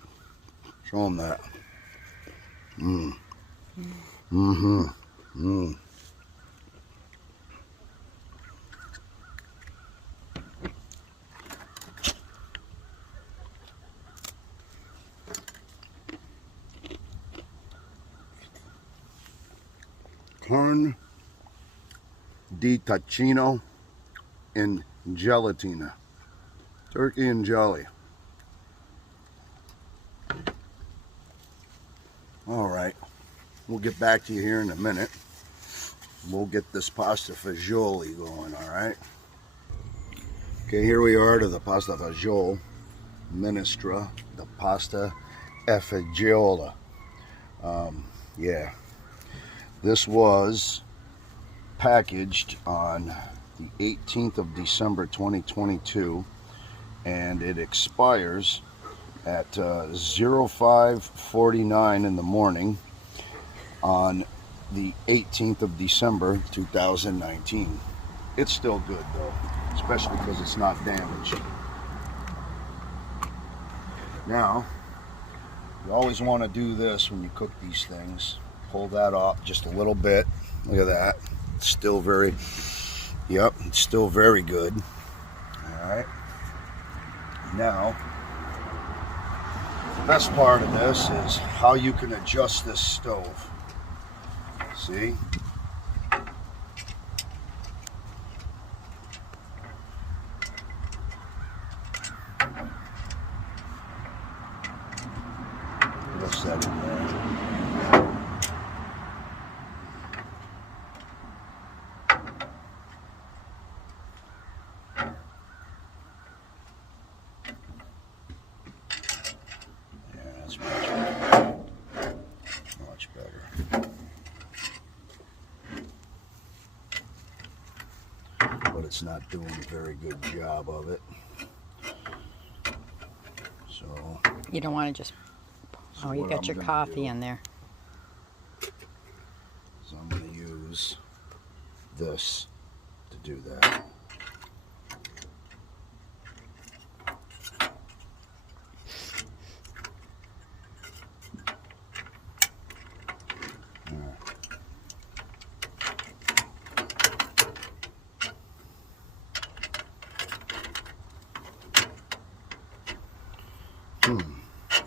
Show him that. Mm-hmm. Carne di tacchino and gelatina. Turkey and jelly. All right, we'll get back to you here in a minute. We'll get this pasta fagioli going, all right? Okay, here we are to the pasta fagioli, minestra, the pasta e fagioli. Yeah, this was packaged on the 18th of December 2022, and it expires at 05:49 in the morning on the 18th of December 2019. It's still good though, especially because it's not damaged. Now, you always want to do this when you cook these things. Pull that off just a little bit. Look at that. It's still very, yep, it's still very good. All right. Now, the best part of this is how you can adjust this stove. See? What's that in there? Yeah, that's much better. Much better. But it's not doing a very good job of it. So You don't want to just... Oh, you got your coffee in there. So I'm going to use this to do that.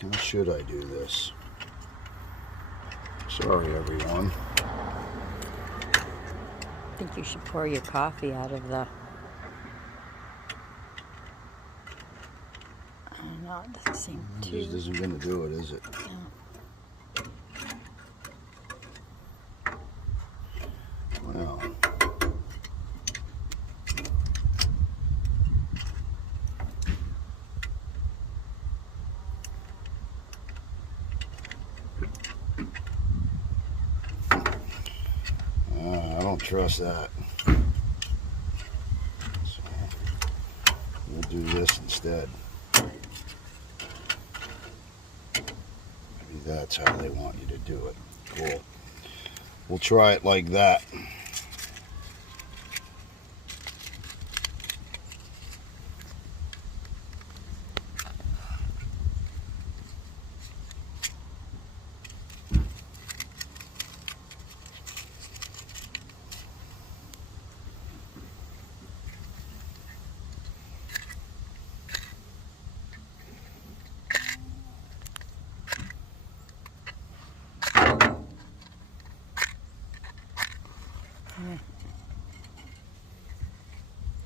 How should I do this? Sorry, everyone. I think you should pour your coffee out of the... No, it doesn't seem This too... isn't going to do it, is it? No. Well. I don't trust that. So we'll do this instead. Maybe that's how they want you to do it. Cool. We'll try it like that.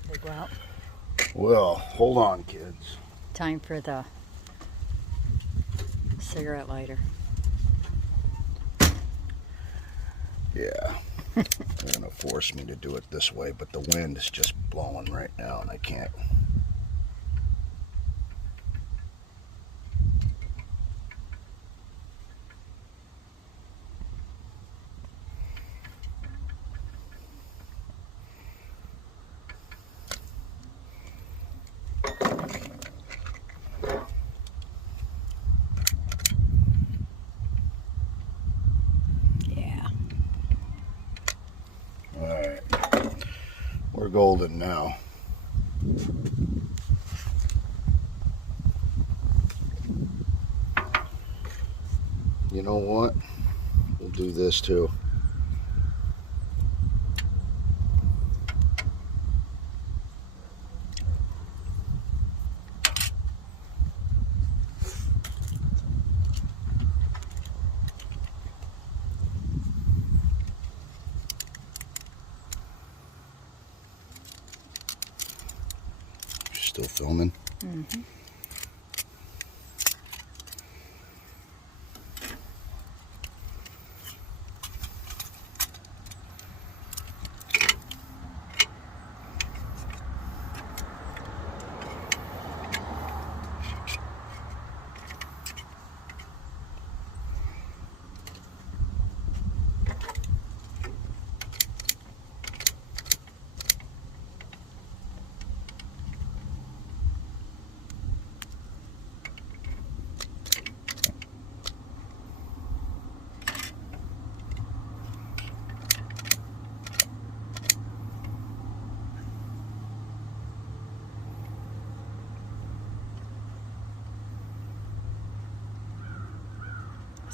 They go out. Well, hold on, kids. Time for the cigarette lighter. Yeah. They're going to force me to do it this way, but the wind is just blowing right now and I can't. Alright, we're golden now. You know what? We'll do this too. Still filming?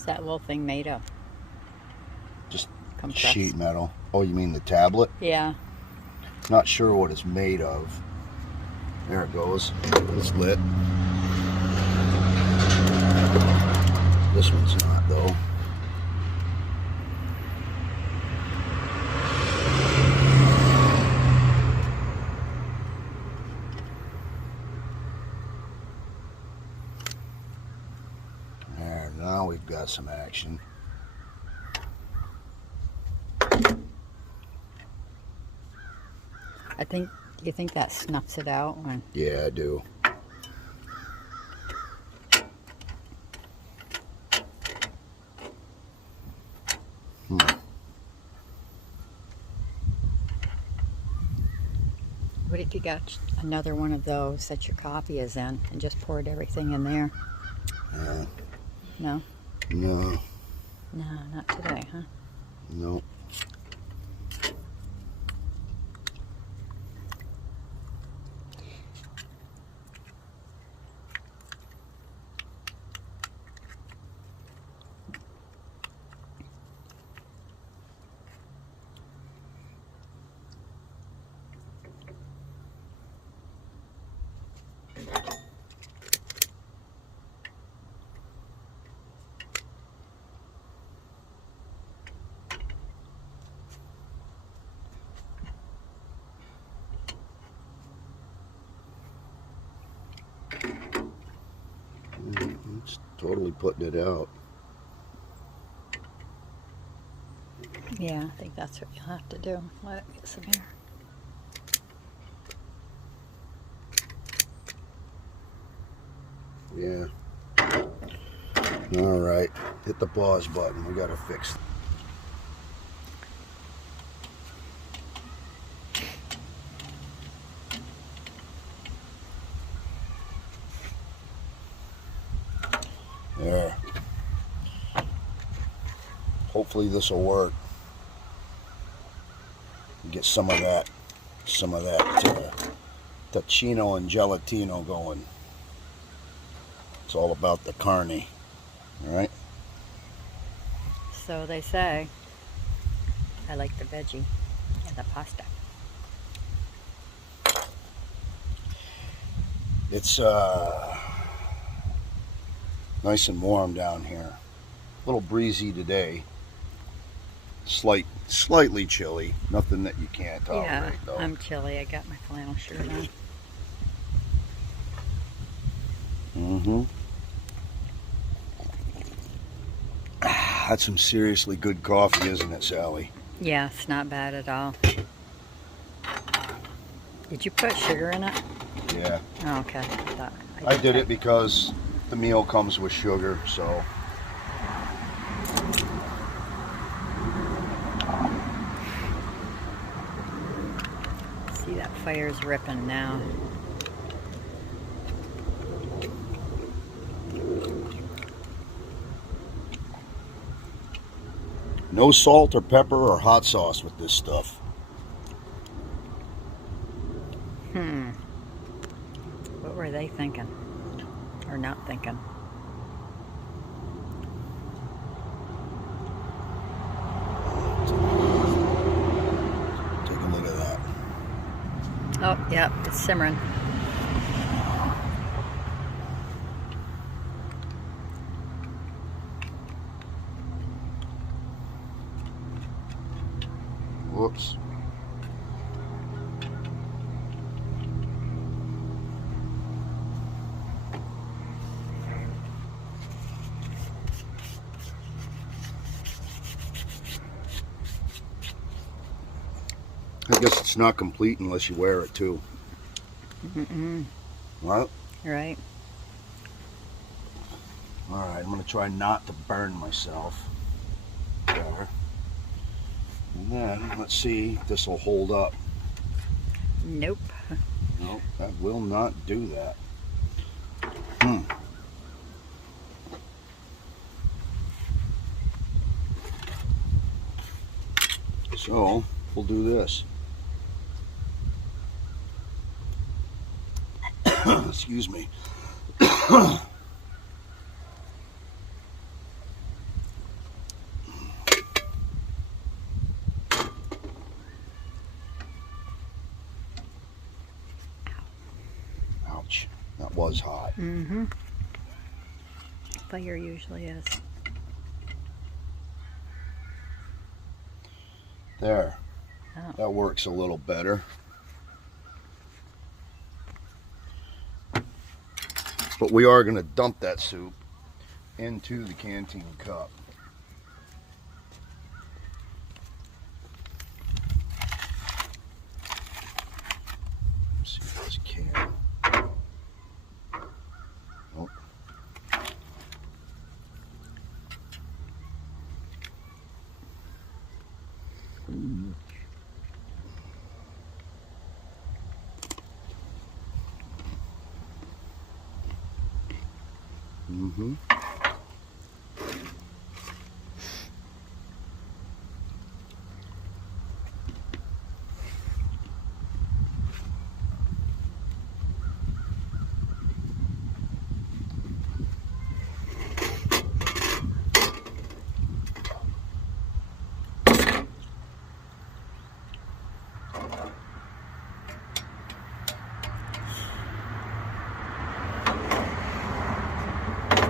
that little thing made of? Just Compressed. sheet metal. Oh, you mean the tablet? Yeah. Not sure what it's made of. There it goes. It's lit. This one's not, though. There, now we've got some action. You think that snuffs it out when... Yeah, I do. What if you got another one of those that your coffee is in and just poured everything in there? No? No. No, not today, huh? No. It's totally putting it out. Yeah, I think that's what you'll have to do. Let it get some air. Yeah. All right. Hit the pause button. We got to fix it. There. Hopefully this will work. Get some of that tacchino and gelatino going. It's all about the carne. All right. So they say. I like the veggie and the pasta. It's nice and warm down here. A little breezy today. Slightly chilly. Nothing that you can't tolerate, Yeah, though. I'm chilly. I got my flannel shirt on. Mm-hmm. That's some seriously good coffee, isn't it, Sally? Yeah, it's not bad at all. Did you put sugar in it? Yeah. Oh, okay. I did it because the meal comes with sugar, so. See, that fire's ripping now. No salt or pepper or hot sauce with this stuff. What were they thinking? Or not thinking? Take a look at that. Oh, yep, it's simmering. Whoops. I guess it's not complete unless you wear it too. What? Right. Alright, I'm going to try not to burn myself. There. And then, let's see if this will hold up. Nope. Nope, that will not do that. So, we'll do this. Excuse me. was hot. Mm-hmm. Fire usually is. There. Oh. That works a little better. But we are going to dump that soup into the canteen cup. Let's see this can. Oh. Mm-hmm.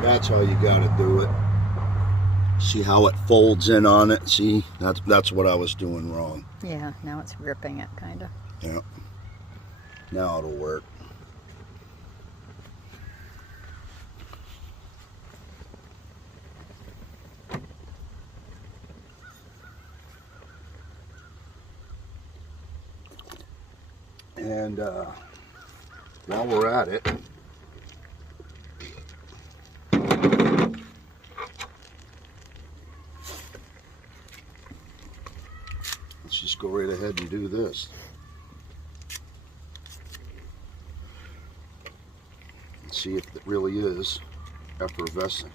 That's how you got to do it. See how it folds in on it? See, that's what I was doing wrong. Yeah, now it's gripping it, kind of. Yeah. Now it'll work. And while we're at it, let's just go right ahead and do this. And see if it really is effervescent.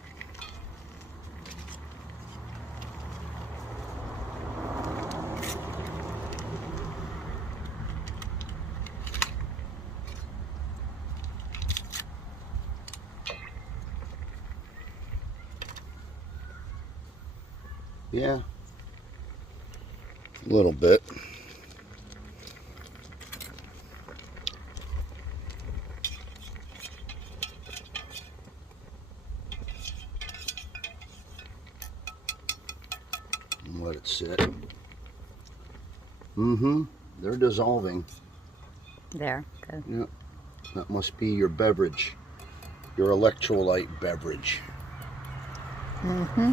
Yeah, a little bit. And let it sit. Mm-hmm. They're dissolving. There, good. Yeah, that must be your beverage, your electrolyte beverage. Mm-hmm.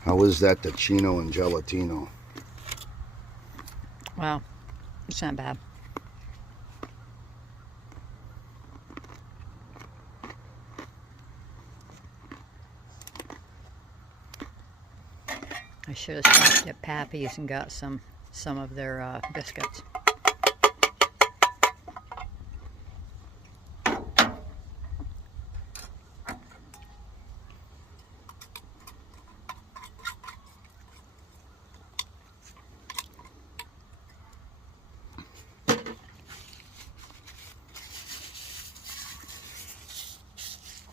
How is that Ticino and Gelatino? Well, it's not bad. I should have stopped at Pappy's and got some of their biscuits.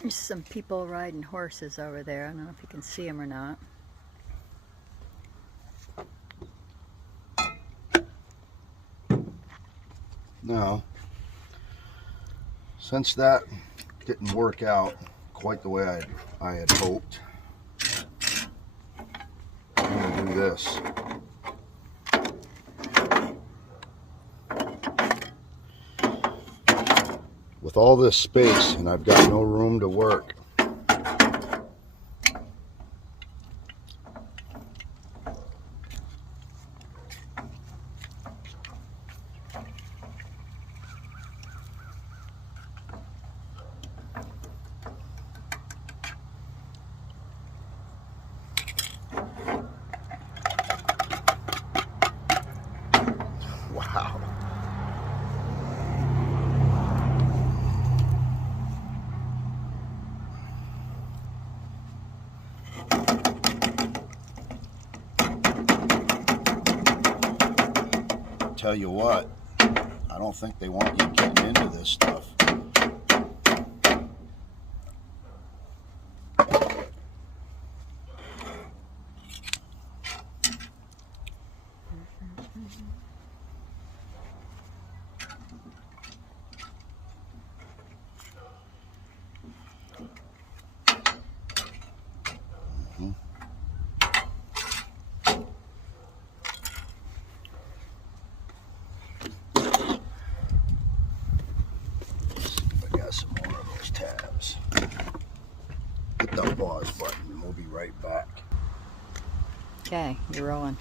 There's some people riding horses over there. I don't know if you can see them or not. Now, since that didn't work out quite the way I had hoped, I'm going to do this. With all this space and I've got no room to work, wow. Tell you what, I don't think they want you getting into this stuff. Okay, you're rolling.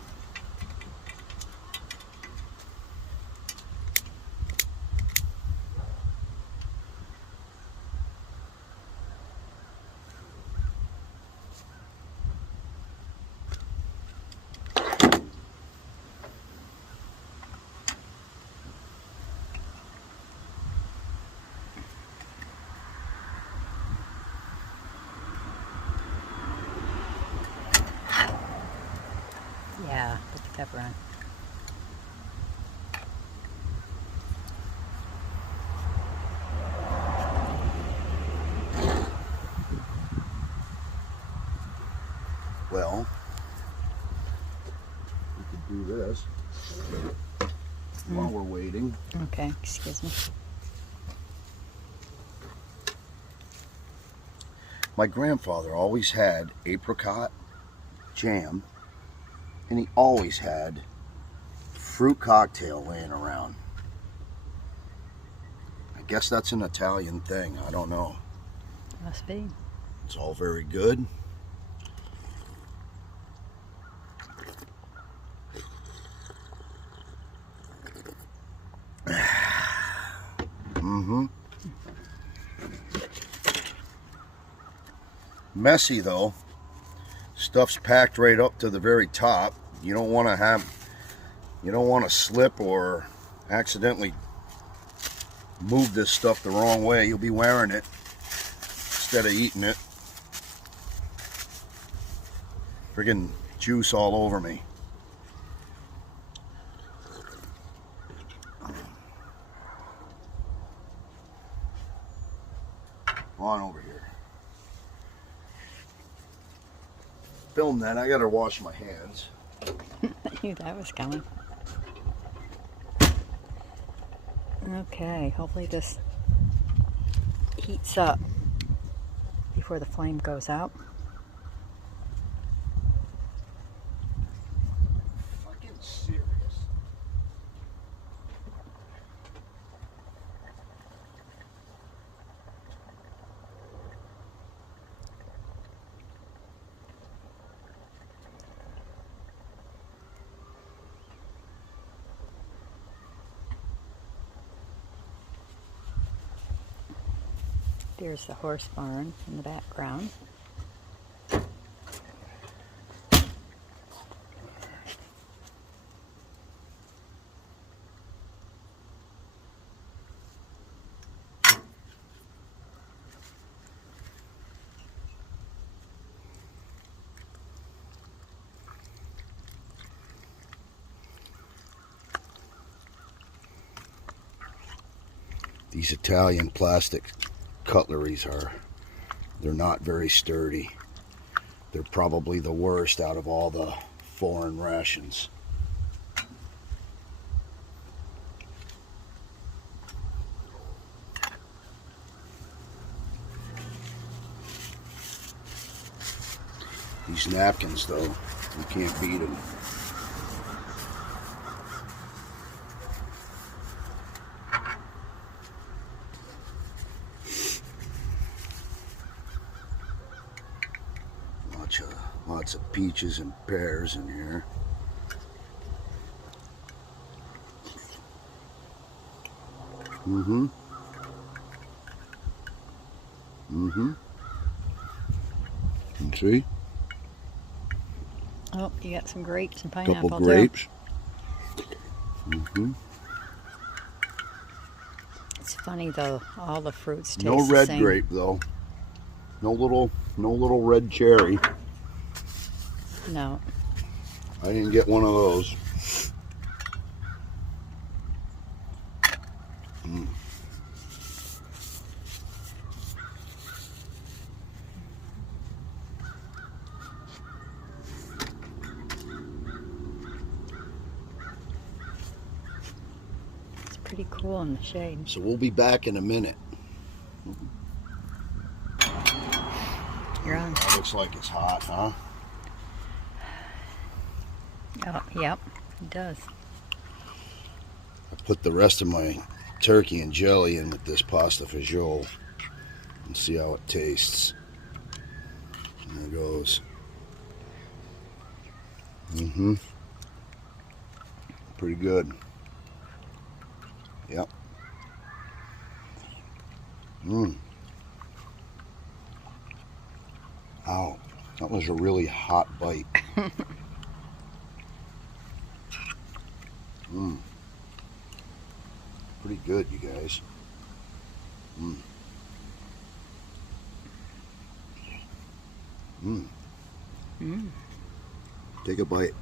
Yeah, put the pepper on. Well, we could do this while we're waiting. Okay, excuse me. My grandfather always had apricot jam, and he always had fruit cocktail laying around. I guess that's an Italian thing. I don't know. Must be. It's all very good. Messy though. Stuff's packed right up to the very top. You don't want to slip or accidentally move this stuff the wrong way. You'll be wearing it instead of eating it. Friggin' juice all over me. Come on over here. Film that. I gotta wash my hands. I knew that was coming. Okay, hopefully this heats up before the flame goes out. Fucking serious. There's the horse barn in the background. These Italian plastic cutleries they're not very sturdy. They're probably the worst out of all the foreign rations. These napkins though, you can't beat them. Lots of peaches and pears in here. And see? Oh, you got some grapes and pineapple Couple grapes. It's funny though, all the fruits taste No the red same. grape though. No little red cherry. No. I didn't get one of those. It's pretty cool in the shade. So we'll be back in a minute. You're on. That looks like it's hot, huh? Oh, yep, it does. I put the rest of my turkey and jelly in with this pasta fagioli and see how it tastes. And there goes. Mm-hmm. Pretty good. Yep. Ow, that was a really hot bite. Pretty good, you guys. Take a bite.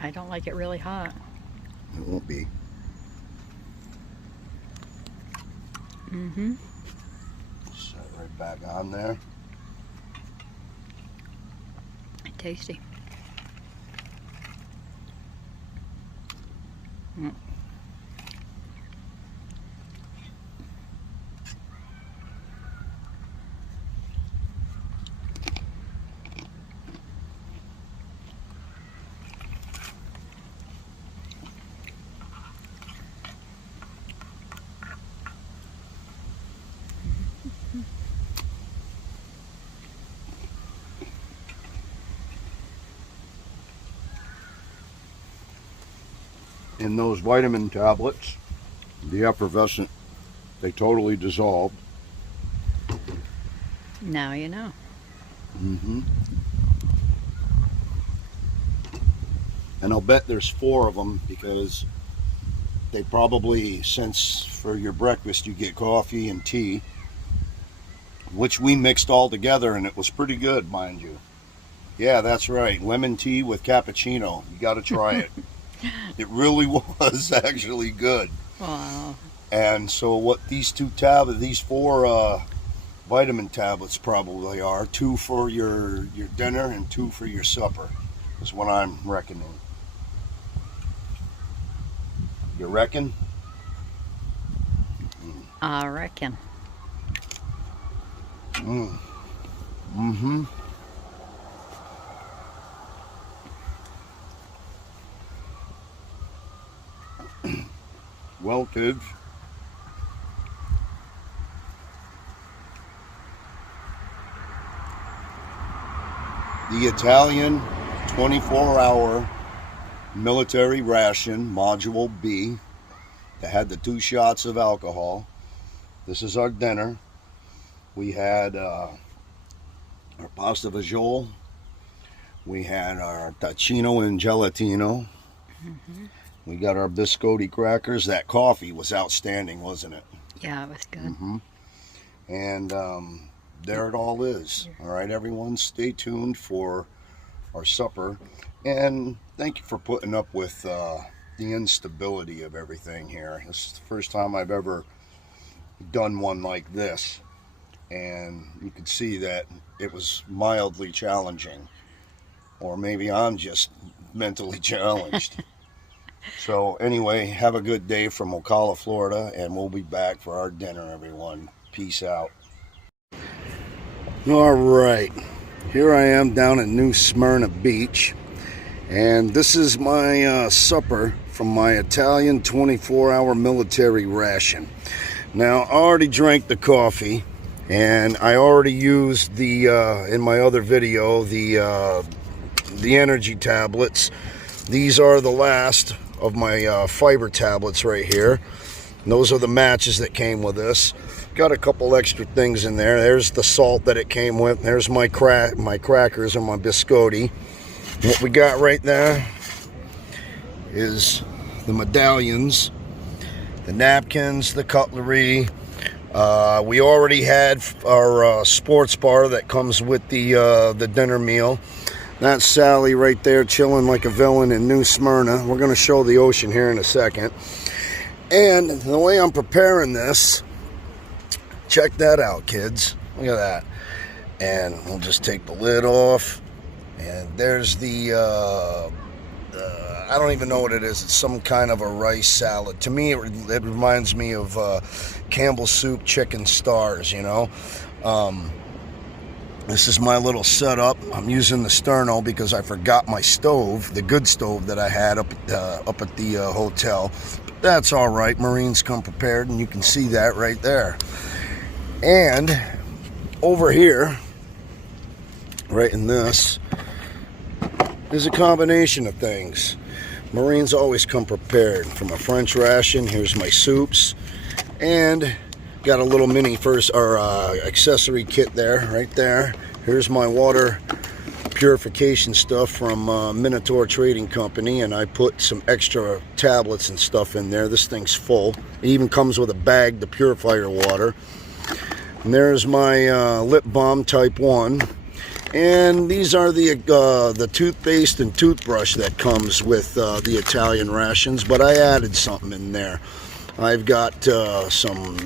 I don't like it really hot. It won't be. Set it right back on there. Tasty. In those vitamin tablets, the effervescent, they totally dissolved. Now you know. And I'll bet there's 4 of them because they probably, since for your breakfast you get coffee and tea, which we mixed all together and it was pretty good, mind you. Yeah, that's right. Lemon tea with cappuccino. You got to try it. It really was actually good. Wow. And so what these 4 vitamin tablets probably are, 2 for your dinner and 2 for your supper, is what I'm reckoning. You reckon? I reckon. Well, kids, the Italian 24-hour military ration, Module B, that had the 2 shots of alcohol. This is our dinner. We had our pasta fagioli. We had our tacchino and gelatino. We got our biscotti crackers. That coffee was outstanding, wasn't it? Yeah, it was good. And there it all is. All right, everyone, stay tuned for our supper. And thank you for putting up with the instability of everything here. This is the first time I've ever done one like this. And you could see that it was mildly challenging. Or maybe I'm just mentally challenged. So anyway, have a good day from Ocala, Florida, and we'll be back for our dinner, everyone. Peace out. All right, here I am down at New Smyrna Beach, and this is my supper from my Italian 24-hour military ration. Now, I already drank the coffee, and I already used the in my other video the energy tablets. These are the last of my fiber tablets right here. And those are the matches that came with this. Got a couple extra things in there. There's the salt that it came with. There's my crackers and my biscotti. What we got right there is the medallions, the napkins, the cutlery. We already had our sports bar that comes with the dinner meal. That's Sally right there chilling like a villain in New Smyrna. We're going to show the ocean here in a second. And the way I'm preparing this, check that out, kids. Look at that. And we'll just take the lid off. And there's the, I don't even know what it is. It's some kind of a rice salad. To me, it reminds me of Campbell's soup chicken stars, you know. This is my little setup. I'm using the sterno because I forgot my stove, the good stove that I had up at the hotel. But that's all right. Marines come prepared, and you can see that right there. And over here, right in this, is a combination of things. Marines always come prepared. For my French ration, here's my soups, and got a little mini accessory kit there, right there. Here's my water purification stuff from Minotaur Trading Company, and I put some extra tablets and stuff in there. This thing's full. It even comes with a bag to purify your water. And there's my lip balm type 1. And these are the toothpaste and toothbrush that comes with the Italian rations, but I added something in there. I've got some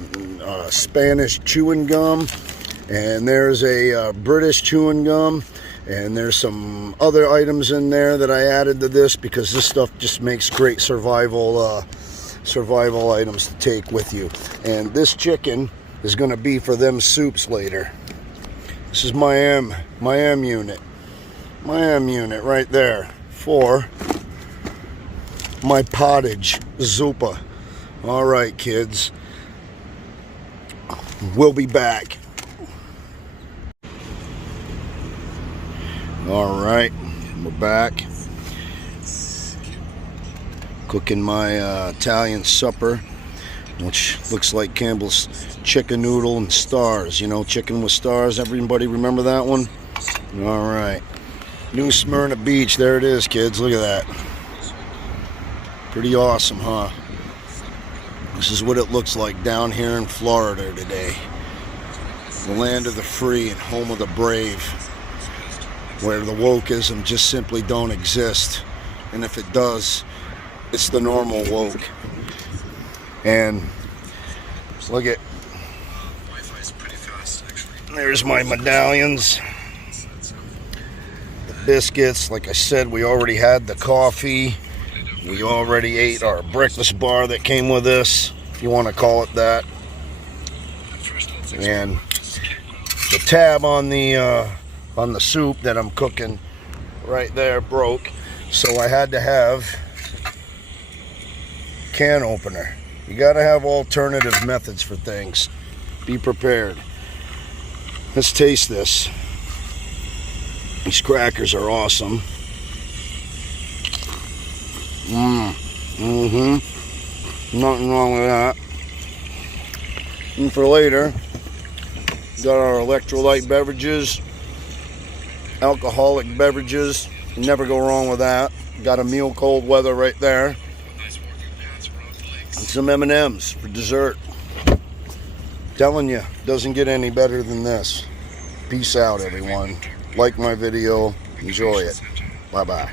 Spanish chewing gum, and there's a British chewing gum, and there's some other items in there that I added to this because this stuff just makes great survival items to take with you. And this chicken is going to be for them soups later. This is my M unit right there for my pottage zuppa. All right, kids, we'll be back. All right, we're back. Cooking my Italian supper, which looks like Campbell's chicken noodle and stars. You know, chicken with stars. Everybody remember that one? All right. New Smyrna Beach. There it is, kids. Look at that. Pretty awesome, huh? This is what it looks like down here in Florida today. The land of the free and home of the brave, where the wokeism just simply don't exist. And if it does, it's the normal woke. And look at, there's my medallions, the biscuits. Like I said, we already had the coffee. We already ate our breakfast bar that came with this, if you want to call it that. And the tab on the soup that I'm cooking right there broke, so I had to have can opener. You got to have alternative methods for things. Be prepared. Let's taste this. These crackers are awesome. Nothing wrong with that. And for later, got our electrolyte beverages, alcoholic beverages. Never go wrong with that. Got a meal cold weather right there. And some M&Ms for dessert. Telling you, doesn't get any better than this. Peace out, everyone. Like my video. Enjoy it. Bye-bye.